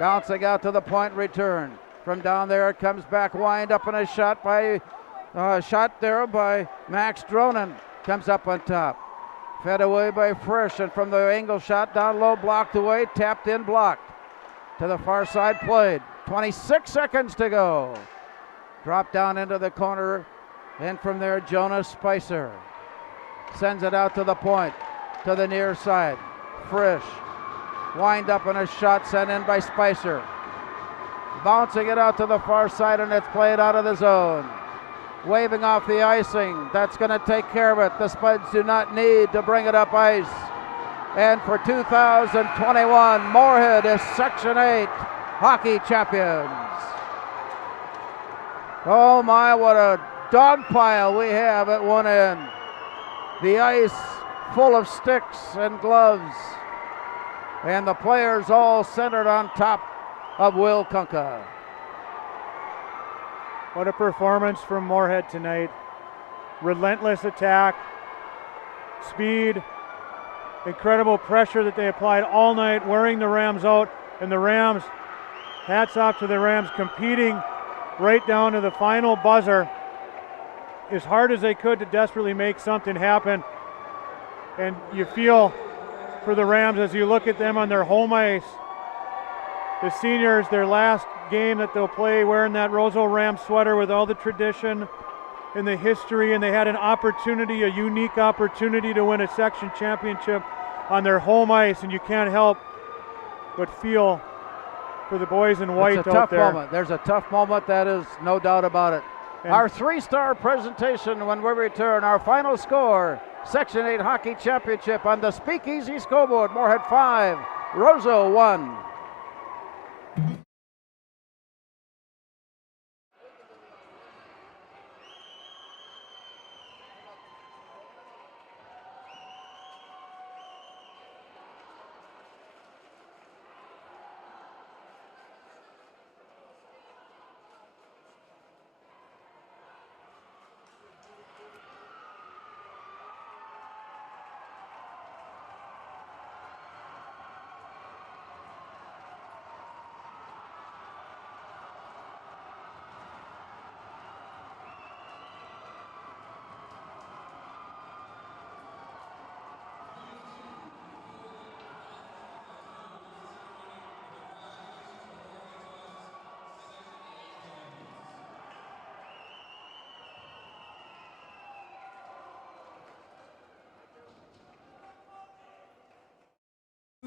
Bouncing out to the point, return. From down there it comes back, wind up in a shot by Max Dronen. Comes up on top. Fed away by Frisch, and from the angle shot down low, blocked away, tapped in, blocked. To the far side, played. 26 seconds to go. Dropped down into the corner, and from there Jonas Spicer sends it out to the point, to the near side. Frisch, wind up in a shot sent in by Spicer. Bouncing it out to the far side, and it's played out of the zone. Waving off the icing. That's going to take care of it. The Spuds do not need to bring it up ice. And for 2021, Moorhead is Section 8 hockey champions. Oh my, what a dog pile we have at one end. The ice full of sticks and gloves. And the players all centered on top of Will Kunka. What a performance from Moorhead tonight. Relentless attack, speed, incredible pressure that they applied all night, wearing the Rams out. And the Rams, hats off to the Rams, competing right down to the final buzzer as hard as they could to desperately make something happen. And you feel for the Rams as you look at them on their home ice. The seniors, their last game that they'll play wearing that Roseau Rams sweater with all the tradition and the history, and they had an opportunity, a unique opportunity to win a section championship on their home ice, and you can't help but feel for the boys in white out there. It's a tough moment. There's a tough moment, that is no doubt about it. And our three-star presentation when we return. Our final score, Section 8 Hockey Championship on the Speakeasy scoreboard. Moorhead 5, Roseau 1.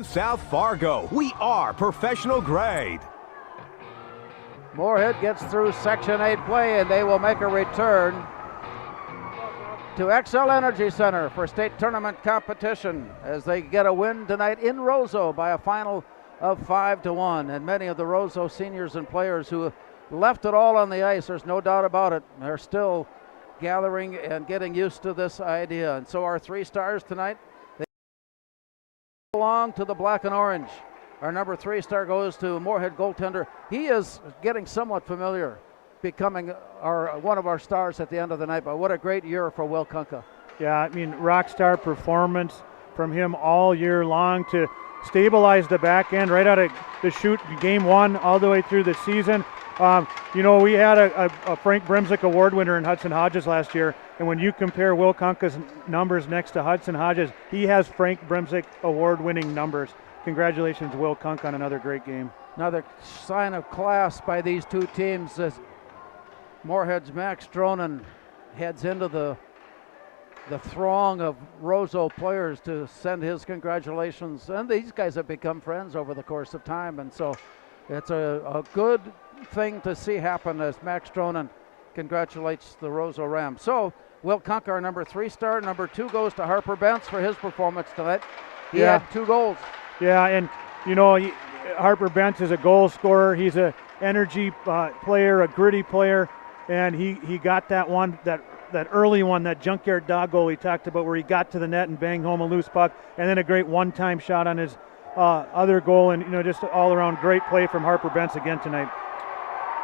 South Fargo, we are professional grade. Moorhead gets through Section 8 play, and they will make a return to XL Energy Center for state tournament competition as they get a win tonight in Roseau by a final of 5-1. And many of the Roseau seniors and players who left it all on the ice, there's no doubt about it, they're still gathering and getting used to this idea. And so our three stars tonight, they belong to the black and orange. Our number 3 star goes to Moorhead goaltender. He is getting somewhat familiar, becoming one of our stars at the end of the night. But what a great year for Will Kunka. Yeah, I mean, rock star performance from him all year long to stabilize the back end right out of the chute, game 1 all the way through the season. You know, we had a Frank Brimsick Award winner in Hudson Hodges last year, and when you compare Will Kunka's numbers next to Hudson Hodges, he has Frank Brimsick Award-winning numbers. Congratulations, Will Kunka, on another great game. Another sign of class by these two teams as Moorhead's Max Dronen heads into the throng of Roseau players to send his congratulations. And these guys have become friends over the course of time, and so it's a good thing to see happen as Max Dronen congratulates the Roseau Rams. So Will Kunka, our number 3 star. Number 2 goes to Harper Bentz for his performance tonight. He had 2 goals. Yeah, and you know, Harper Bentz is a goal scorer. He's an energy player, a gritty player, and he got that one, that early one, that junkyard dog goal he talked about, where he got to the net and banged home a loose puck, and then a great one-time shot on his other goal, and you know, just all-around great play from Harper Bentz again tonight.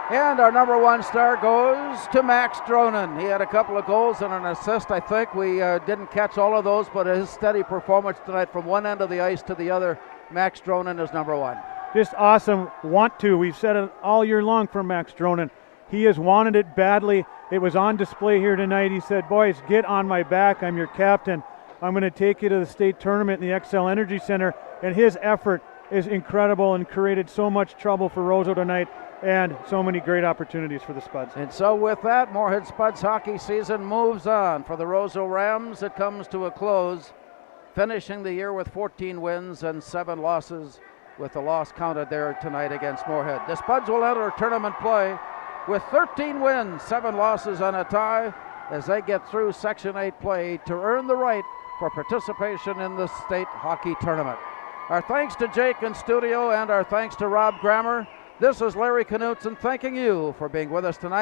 And our number 1 star goes to Max Dronen. He had a couple of goals and an assist, I think. We didn't catch all of those, but his steady performance tonight from one end of the ice to the other, Max Dronen is number 1. Just awesome. We've said it all year long for Max Dronen. He has wanted it badly. It was on display here tonight. He said, boys, get on my back. I'm your captain. I'm going to take you to the state tournament in the XL Energy Center. And his effort is incredible and created so much trouble for Roseau tonight, and so many great opportunities for the Spuds. And so with that, Moorhead Spuds hockey season moves on. For the Roseau Rams, it comes to a close, finishing the year with 14 wins and 7 losses, with the loss counted there tonight against Moorhead. The Spuds will enter tournament play with 13 wins, 7 losses, and a tie as they get through Section 8 play to earn the right for participation in the state hockey tournament. Our thanks to Jake in studio, and our thanks to Rob Grammer. This is Larry Knutson thanking you for being with us tonight.